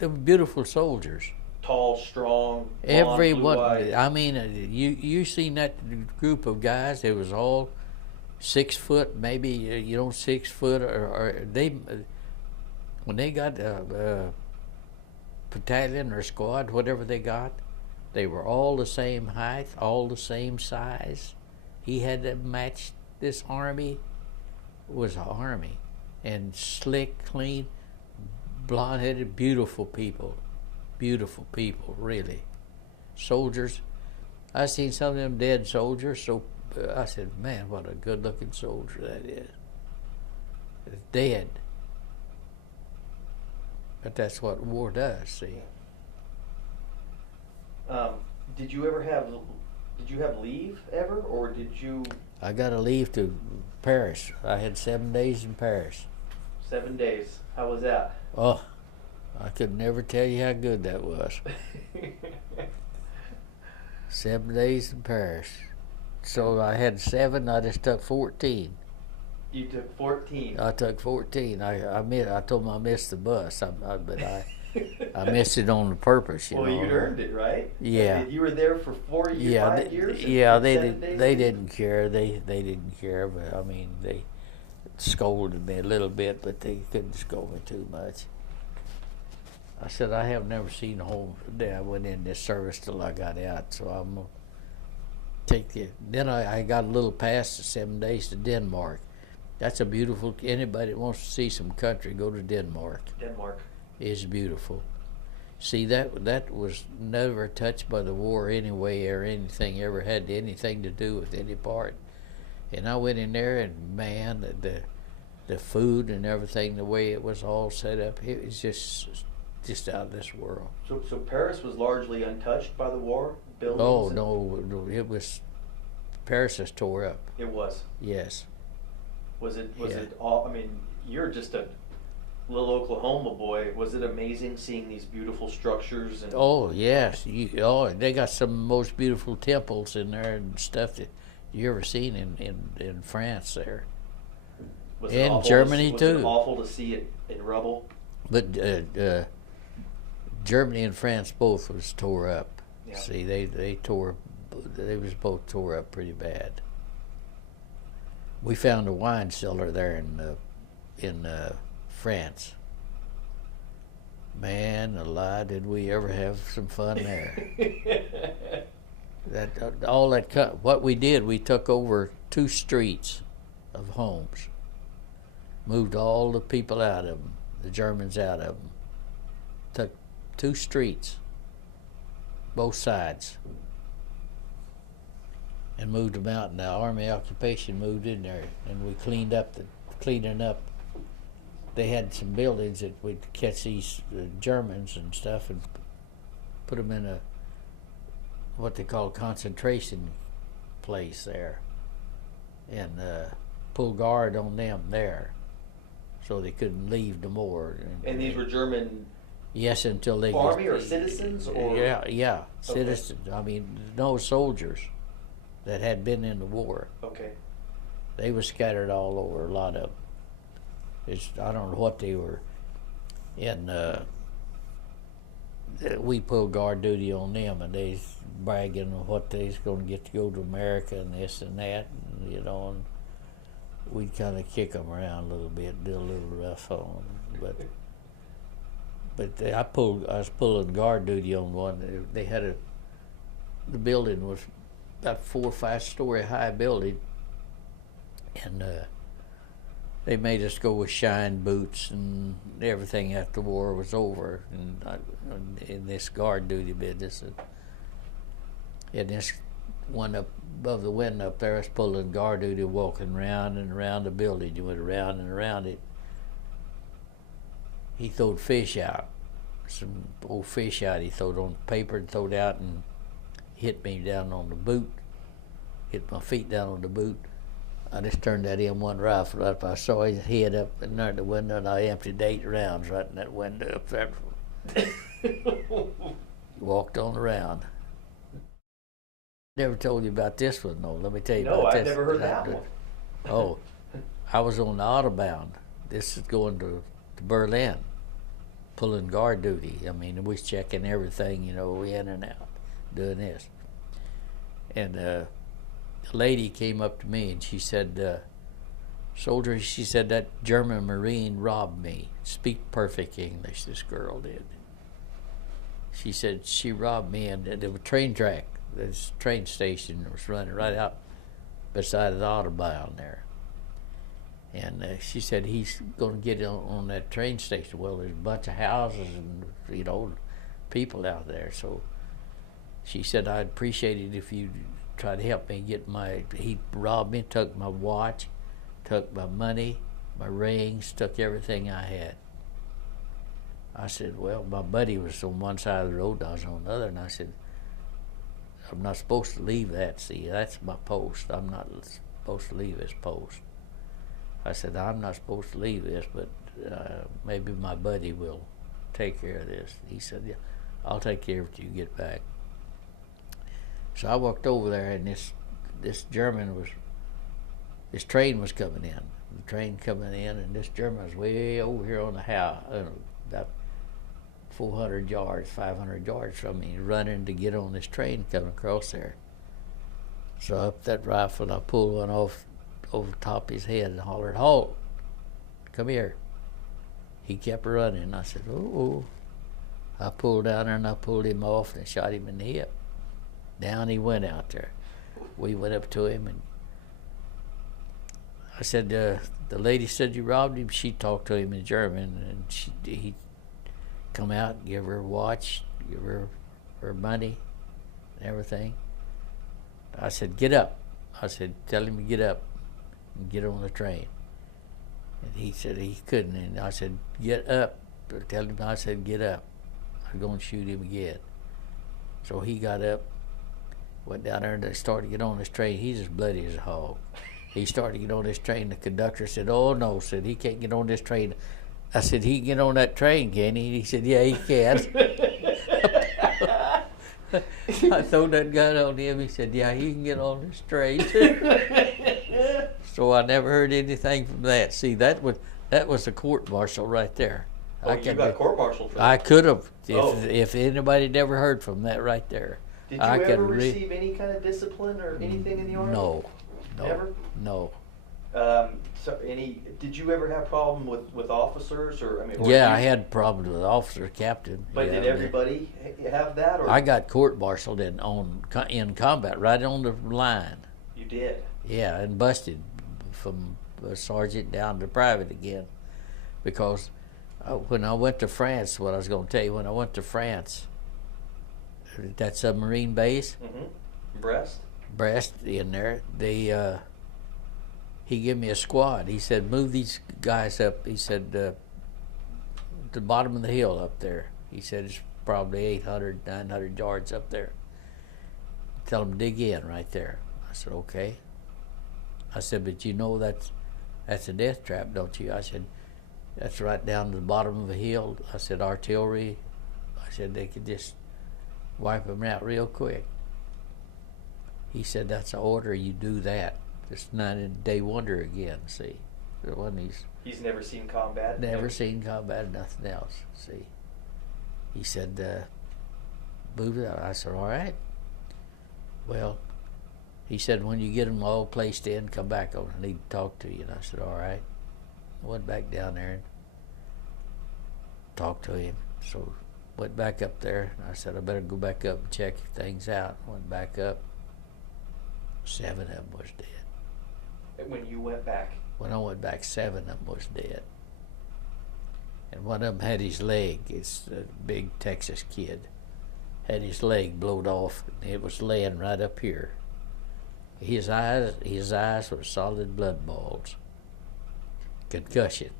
were beautiful soldiers. Tall, strong, blonde, Everyone. blue-eyed. I mean, you seen that group of guys? It was all 6 foot, maybe 6 foot, or they. When they got a battalion or squad, whatever they got, they were all the same height, all the same size. He had to match this army. Was an army, and slick, clean, blonde-headed, beautiful people, really. Soldiers. I seen some of them dead soldiers. So I said, "Man, what a good-looking soldier that is." It's dead. But that's what war does, see. Did you have leave ever, or did you? I got to leave to Paris. I had 7 days in Paris. 7 days. How was that? Oh, I could never tell you how good that was. 7 days in Paris. So I had 7, I just took 14. You took 14. I took 14. I told them I missed the bus, but I missed it on purpose. Well, you'd earned it, right? Yeah. You were there for 5 years. Yeah, they 7 days? didn't care. They didn't care, but I mean they scolded me a little bit, but they couldn't scold me too much. I said I have never seen a whole day. I went in this service till I got out, so I'm gonna take it. Then I got a little pass to 7 days to Denmark. That's a beautiful. Anybody that wants to see some country, go to Denmark. Denmark. It's beautiful. See, that was never touched by the war anyway, or anything ever had anything to do with any part. And I went in there, and man, the food and everything, the way it was all set up, it was just out of this world. So Paris was largely untouched by the war. Buildings. Oh no, it was. Paris is tore up. It was. Yes. Was it Yeah. all? I mean, you're just a little Oklahoma boy. Was it amazing seeing these beautiful structures? And Oh yes. They got some of the most beautiful temples in there and stuff that you ever seen in France there. was it and awful Germany was too. it awful to see it in rubble? But Germany and France both was tore up. Yeah. See, they was both tore up pretty bad. We found a wine cellar there in France. Man, alive, did we ever have some fun there? What we did, we took over 2 streets of homes, moved all the people out of them, the Germans out of them, took 2 streets, both sides, and moved them out. And the Army occupation moved in there, and we cleaning up. They had some buildings that would catch these Germans and stuff and put them in a what they call concentration place there, and pull guard on them there, so they couldn't leave no more. And these were German. Yes, until they army or citizens or yeah, citizens. I mean, no soldiers that had been in the war. Okay. They were scattered all over. A lot of them. I don't know what they were. And we pulled guard duty on them, and they's bragging on what they's going to get to go to America and this and that, and, you know. And we'd kind of kick them around a little bit, do a little rough on them, but I was pulling guard duty on one. They had the building was about 4 or 5 story high building, and they made us go with shine boots and everything after the war was over, and in this guard duty business. And this one up above the window up there, I was pulling guard duty, walking round and around the building. You went around and around it. He throwed fish out, some old fish out. He throwed on paper and throwed out and hit me down on the boot, hit my feet down on the boot. I just turned that M1 rifle up. I saw his head up in there at the window, and I emptied 8 rounds right in that window up there. Walked on around. Never told you about this one, though. Let me tell you about this. No, I've never heard that one. Oh, I was on the Autobahn. This is going to Berlin, pulling guard duty. I mean, we was checking everything, you know, in and out, doing this. And a lady came up to me and she said, soldier, she said, that German Marine robbed me. Speak perfect English, this girl did. She said she robbed me, and there was a train track. This train station was running right out beside the Autobahn there. And she said, he's going to get on that train station. Well, there's a bunch of houses and, you know, people out there. So she said, I'd appreciate it if you'd try to help me get he robbed me, took my watch, took my money, my rings, took everything I had. I said, well, my buddy was on one side of the road, I was on the other, and I said, I'm not supposed to leave that. See, that's my post. I'm not supposed to leave this post. I said, I'm not supposed to leave this, but maybe my buddy will take care of this. He said, yeah, I'll take care of it till you get back. So I walked over there, and this train was coming in. The train coming in, and this German was way over here on the house, about 400 yards, 500 yards from me, running to get on this train coming across there. So up that rifle, and I pulled one off over top his head and hollered, halt, come here. He kept running. I said, oh. I pulled down there, and I pulled him off and shot him in the hip. Down he went out there. We went up to him, and I said, the lady said you robbed him. She talked to him in German, and he come out, give her a watch, give her her money and everything. I said, get up. I said, tell him to get up and get on the train. And he said he couldn't, and I said, get up. Tell him, I said, get up. I'm going to shoot him again. So he got up, went down there, and they started to get on this train. He's as bloody as a hog. He started to get on this train. The conductor said, oh, no, said, he can't get on this train. I said, he can get on that train, can he? He said, yeah, he can. I threw that gun on him. He said, yeah, he can get on this train. So I never heard anything from that. See, that was a court martial right there. Oh, you got court-martialed for that. I could have Oh. if anybody had ever heard from that right there. Did you I could ever receive any kind of discipline or anything in the Army? No. Never? No. Did you ever have problem with officers or or Yeah, you- I had problems with officer captain. But yeah, did everybody have that, or I got court-martialed in combat right on the line. you did? Yeah, and busted from a sergeant down to private again, because when I went to France, what I was going to tell you, when I went to France, that submarine base, Brest in there, he gave me a squad. He said, move these guys up. He said, to the bottom of the hill up there. He said, it's probably 800, 900 yards up there. Tell them dig in right there. I said, okay. I said, but you know that's a death trap, don't you? I said, that's right down to the bottom of a hill. I said, artillery. I said, they could just wipe them out real quick. He said, that's an order, you do that. It's 90-day wonder again, see. He's never seen combat? Never seen combat, nothing else, see. He said, move it out. I said, all right. Well, he said, when you get them all placed in, come back over. I need to talk to you. And I said, all right. I went back down there and talked to him. So went back up there. I said, I better go back up and check things out. Went back up. 7 of them was dead. When you went back? When I went back, 7 of them was dead. And one of them had his leg. It's a big Texas kid. Had his leg blowed off, and it was laying right up here. His eyes were solid blood balls. Concussion.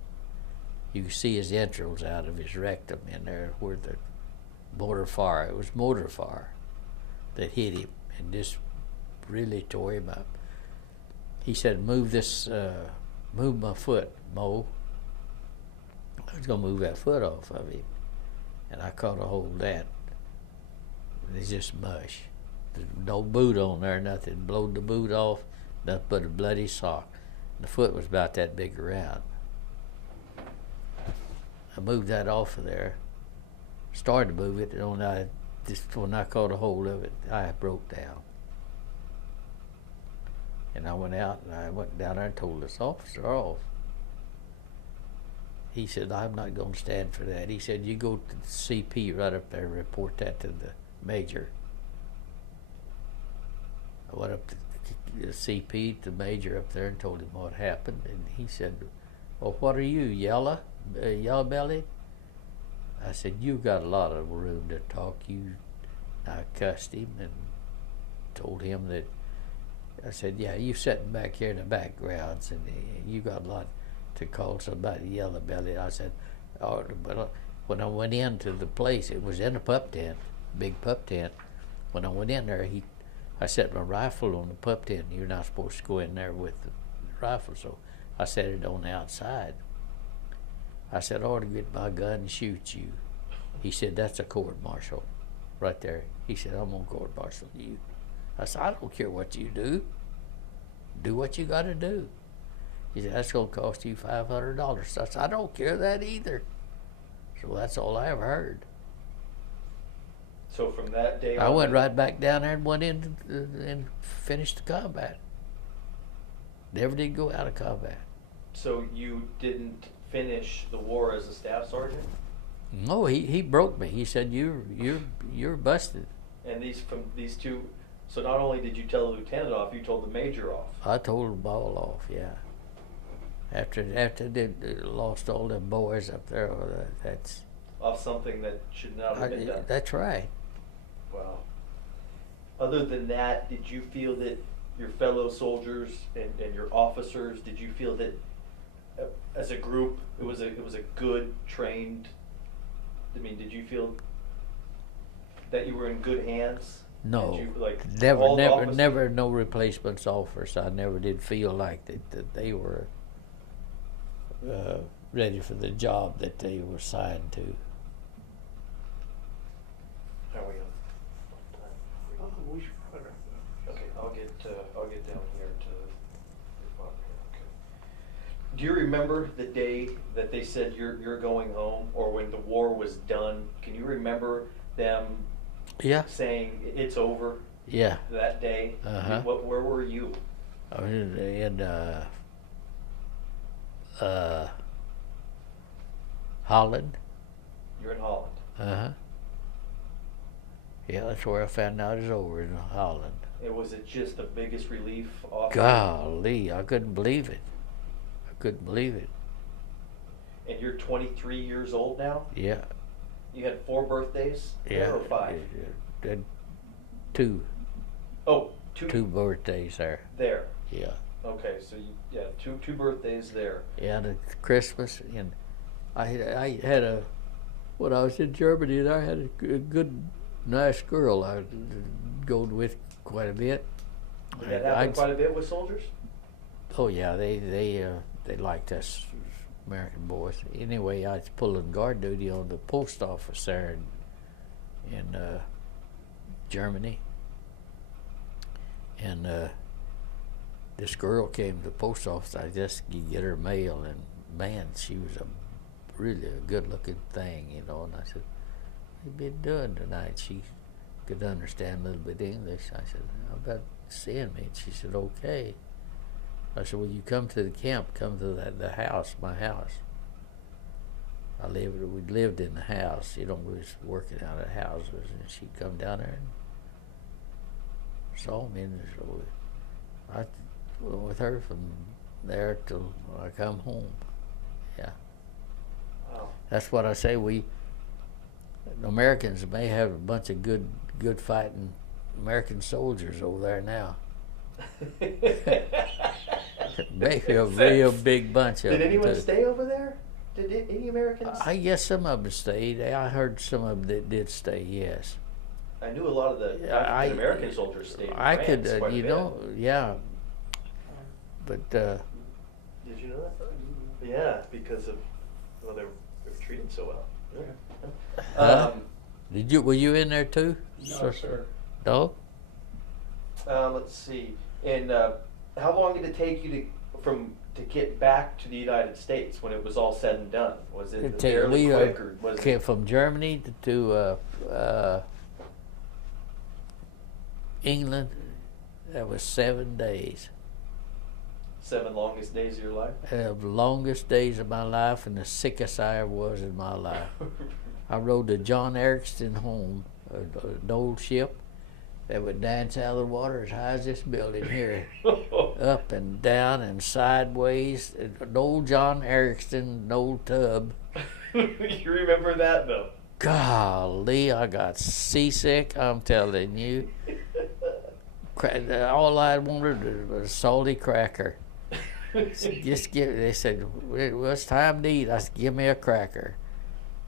You could see his entrails out of his rectum in there where the mortar fire, it was mortar fire that hit him and just really tore him up. He said, move my foot, Mo. I was going to move that foot off of him. And I caught a hold of that. It's just mush. There's no boot on there, nothing. Blowed the boot off, nothing but a bloody sock. The foot was about that big around. I moved that off of there. Started to move it, and when I caught a hold of it, I broke down. And I went out, and I went down there and told this officer off. He said, I'm not going to stand for that. He said, you go to the CP right up there and report that to the major. I went up to the CP, the major up there, and told him what happened. And he said, well, what are you, yellow-bellied? I said, you got a lot of room to talk. I cussed him and told him that, I said, yeah, you sitting back here in the backgrounds, and you got a lot to call somebody yellow-bellied. I said, oh, but when I went into the place, it was in a pup tent, big pup tent. When I went in there, I set my rifle on the pup tent. You're not supposed to go in there with the rifle, so I set it on the outside. I said, I ought to get my gun and shoot you. He said, that's a court-martial right there. He said, I'm going to court-martial you. I said, I don't care what you do. Do what you got to do. He said, that's going to cost you $500. I said, I don't care that either. So that's all I ever heard. So from that day on, I went right back down there and went in and finished the combat. Never did go out of combat. So you didn't finish the war as a staff sergeant? No, he broke me. He said, you're busted. And these two, so not only did you tell the lieutenant off, you told the major off. I told them all off, yeah. After they lost all them boys up there, that's... Off something that should not have been done. That's right. Wow. Other than that, did you feel that your fellow soldiers and your officers, did you feel that as a group it was a good trained, did you feel that you were in good hands? No, Did you, never no replacements officers. I never did feel like that they were ready for the job that they were assigned to. How are we on? We should put her. Okay, I'll get down here to the bottom here. Okay. Do you remember the day that they said you're going home, or when the war was done? Can you remember them Yeah. saying it's over Yeah. that day? Uh-huh. Where were you? I was in Holland. You're in Holland. Uh-huh. Yeah, that's where I found out it's over, in Holland. And was it just the biggest relief off? Golly, I couldn't believe it. I couldn't believe it. And you're 23 years old now? Yeah. You had 4 birthdays? Yeah. Or 5? Did two Oh, two birthdays there. there. Yeah. Okay, so two birthdays there. Yeah, the Christmas, and I had a, when I was in Germany, and I had a good, nice girl I go with quite a bit. Did that happen quite a bit with soldiers? Oh yeah, they liked us American boys. Anyway, I was pulling guard duty on the post office there in Germany, and this girl came to the post office. I just could get her mail, and man, she was really a good-looking thing, you know. And I said, "What you been doing tonight?" She could understand a little bit English. I said, "How about seeing me?" And she said, "Okay." I said, "Well, you come to the camp, come to the house, my house." We lived in the house, you know, we was working out of houses, and she'd come down there and saw me, and so I went with her from there till I come home. Yeah. Wow. That's what I say, the Americans may have a bunch of good fighting American soldiers over there now. Maybe a real big bunch of them. Did anyone too. stay over there? Did any Americans? I guess some of them stayed. I heard some of them that did stay. Yes. I knew a lot of the African American soldiers stayed in I France could, quite a you bit. know, yeah. But Did you know that? Yeah, because of they were treated so well. Yeah. were you in there too? No, sir. No. Let's see. And how long did it take you to get back to the United States when it was all said and done? Was it fairly quick, or was came it? from Germany to England. That was 7 days. 7 longest days of your life? The longest days of my life, and the sickest I ever was in my life. I rode the John Ericsson home, an old ship that would dance out of the water as high as this building here, up and down and sideways. An old John Ericsson, an old tub. You remember that though? Golly, I got seasick, I'm telling you. All I wanted was a salty cracker. They said, "Well, it's time to eat." I said, "Give me a cracker."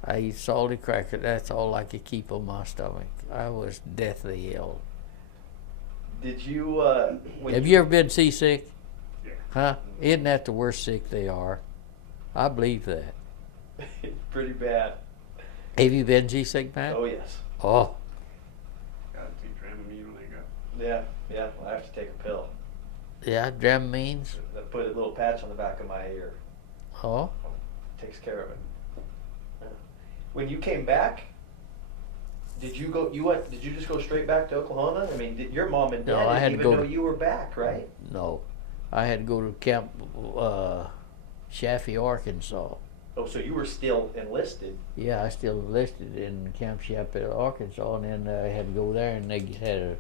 I eat salty cracker. That's all I could keep on my stomach. I was deathly ill. Did you? Have you ever been seasick? Yeah. Huh? Isn't that the worst sick they are? I believe that. Pretty bad. Have you been seasick, Matt? Oh yes. Oh. Gotta take Dramamine when I go. Yeah. I have to take a pill. Yeah, Dramamines. I put a little patch on the back of my ear. Oh. Takes care of it. Yeah. When you came back, did you go? Did you just go straight back to Oklahoma? I mean, did your mom and dad No, I had didn't to even go know you were back, right? No. I had to go to Camp Chaffee, Arkansas. Oh, so you were still enlisted. Yeah, I still enlisted in Camp Chaffee, Arkansas, and then I had to go there, and they had a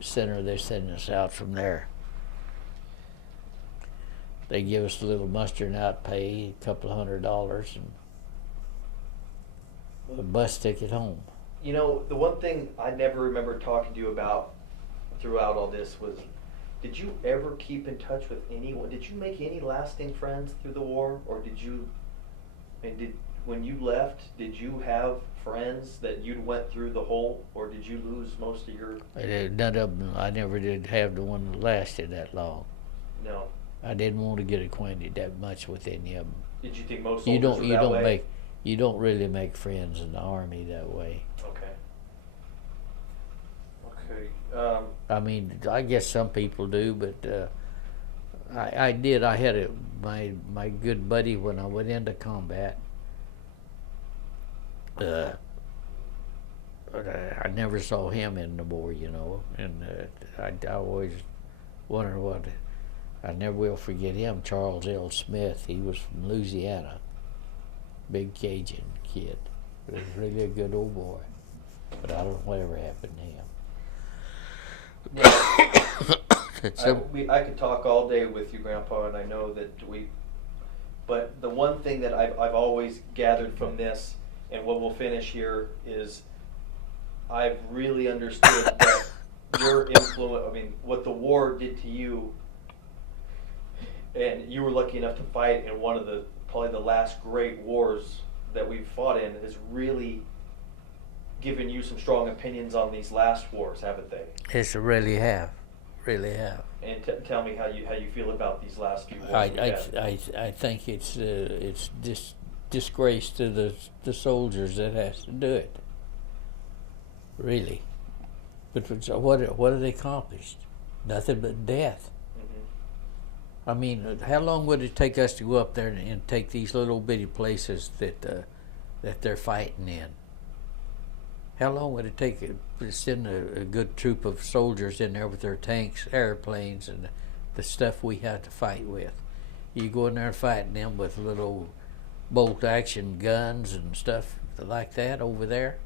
center. They sent us out from there. They give us a little mustering out pay, a couple of $100, and a bus ticket home. You know, the one thing I never remember talking to you about throughout all this was, did you ever keep in touch with anyone? Did you make any lasting friends through the war, or did you? And when you left, did you have friends that you'd went through the whole, or did you lose most of your? None of them. I never did have the one that lasted that long. No. I didn't want to get acquainted that much with any of them. Did you think most soldiers were that way? You don't really make friends in the Army that way. Okay. Okay. I mean, I guess some people do, but I did. I had my good buddy when I went into combat. But I never saw him in the war, you know, and I always wondered what. I never will forget him, Charles L. Smith. He was from Louisiana, big Cajun kid. He was really a good old boy, but I don't know whatever happened to him. I could talk all day with you, Grandpa, and I know that but the one thing that I've always gathered from this, and what we'll finish here, is I've really understood that your influence, I mean, what the war did to you, and you were lucky enough to fight in one of probably the last great wars that we've fought in, has really given you some strong opinions on these last wars, haven't they? Yes, really have. And tell me how you feel about these last few wars. I think it's disgrace to the soldiers that has to do it. Really, but what have they accomplished? Nothing but death. Mm-hmm. I mean, how long would it take us to go up there and take these little bitty places that they're fighting in? How long would it take to send a good troop of soldiers in there with their tanks, airplanes, and the stuff we had to fight with? You go in there and fight them with little bolt-action guns and stuff like that over there,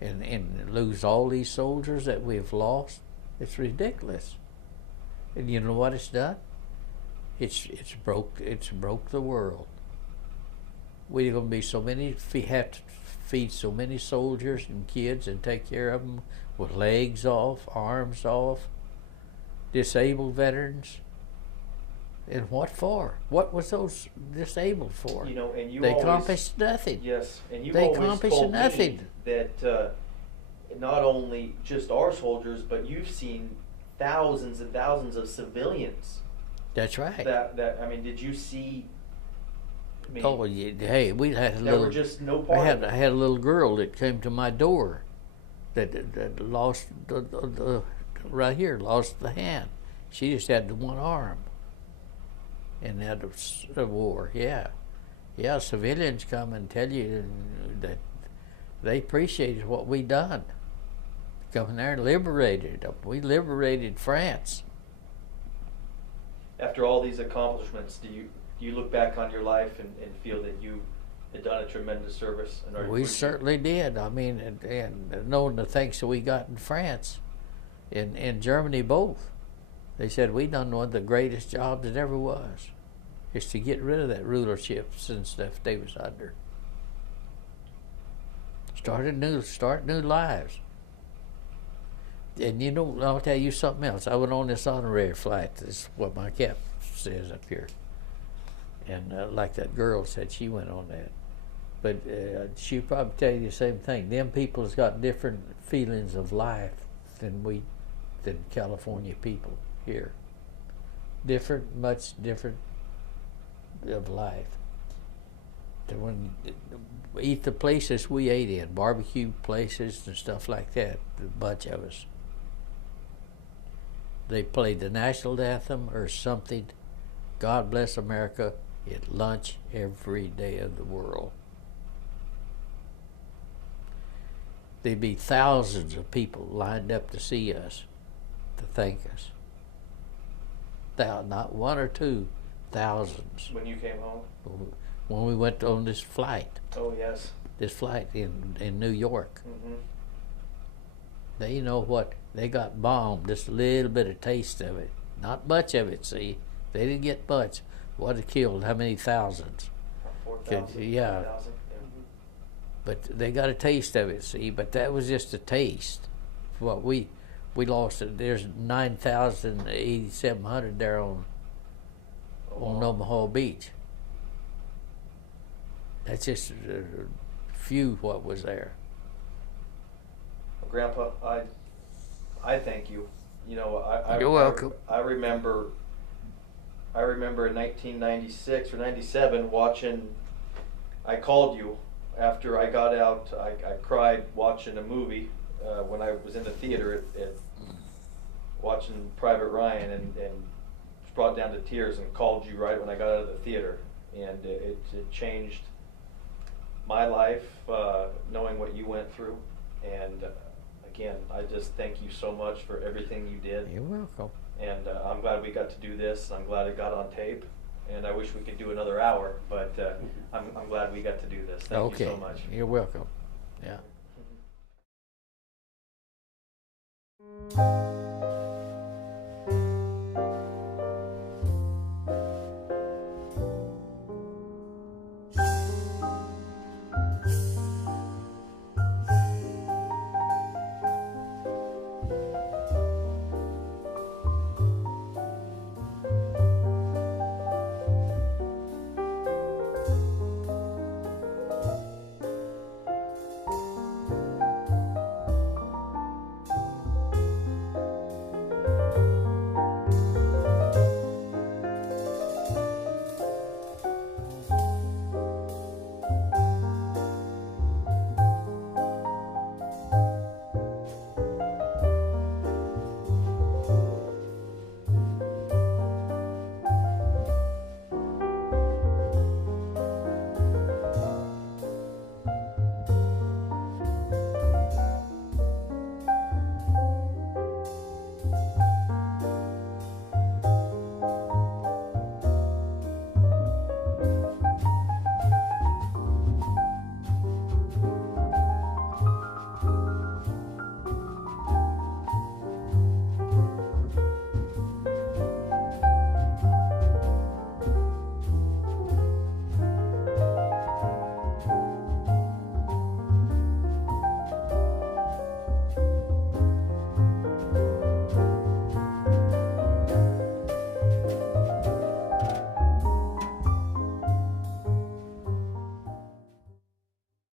and lose all these soldiers that we've lost? It's ridiculous. And you know what it's done? It's broke the world. We're going to be so many, have to feed so many soldiers and kids and take care of them with legs off, arms off, disabled veterans. And what for? What was those disabled for? You know, and they accomplished nothing. Yes, and you they always accomplished told nothing. Me that not only just our soldiers, but you've seen thousands and thousands of civilians. That's right. That I mean, did you see? I mean, oh, hey, we had a little. Were just no part. I had a little girl that came to my door, that lost the right here, lost the hand. She just had the one arm. And had a war, yeah. Civilians come and tell you that they appreciated what we done. Come there and liberated them. We liberated France. After all these accomplishments, do you look back on your life and feel that you had done a tremendous service? We certainly did. I mean, and knowing the things that we got in France, in Germany both. They said we done one of the greatest jobs that ever was, is to get rid of that rulerships and stuff they was under. Start new lives. And you know, I'll tell you something else. I went on this honorary flight. This is what my cap says up here. And like that girl said, she went on that. But she'll probably tell you the same thing. Them people has got different feelings of life than California people here. Much different of life. When eat the places we ate in, barbecue places and stuff like that, a bunch of us. They played the national anthem or something, God Bless America, at lunch every day of the world. There'd be thousands of people lined up to see us, to thank us. Not one or two, thousands. When you came home? When we went on this flight. Oh, yes. This flight in New York. Mm-hmm. They, you know what, they got bombed, just a little bit of taste of it. Not much of it, see. They didn't get much. What it killed, how many thousands? 4,000. Yeah. 5,000. But they got a taste of it, see. But that was just a taste. What we lost it. There's 9,700 there on Omaha Beach. That's just a few what was there. Well, Grandpa, I thank you. You know, You're welcome. I remember in 1996 or 97 watching. I called you after I got out. I cried watching a movie when I was in the theater at watching Private Ryan and brought down to tears and called you right when I got out of the theater, and it changed my life, knowing what you went through. And again, I just thank you so much for everything you did. You're welcome. And I'm glad we got to do this. I'm glad it got on tape. And I wish we could do another hour, but I'm glad we got to do this. Thank you so much. You're welcome. Yeah.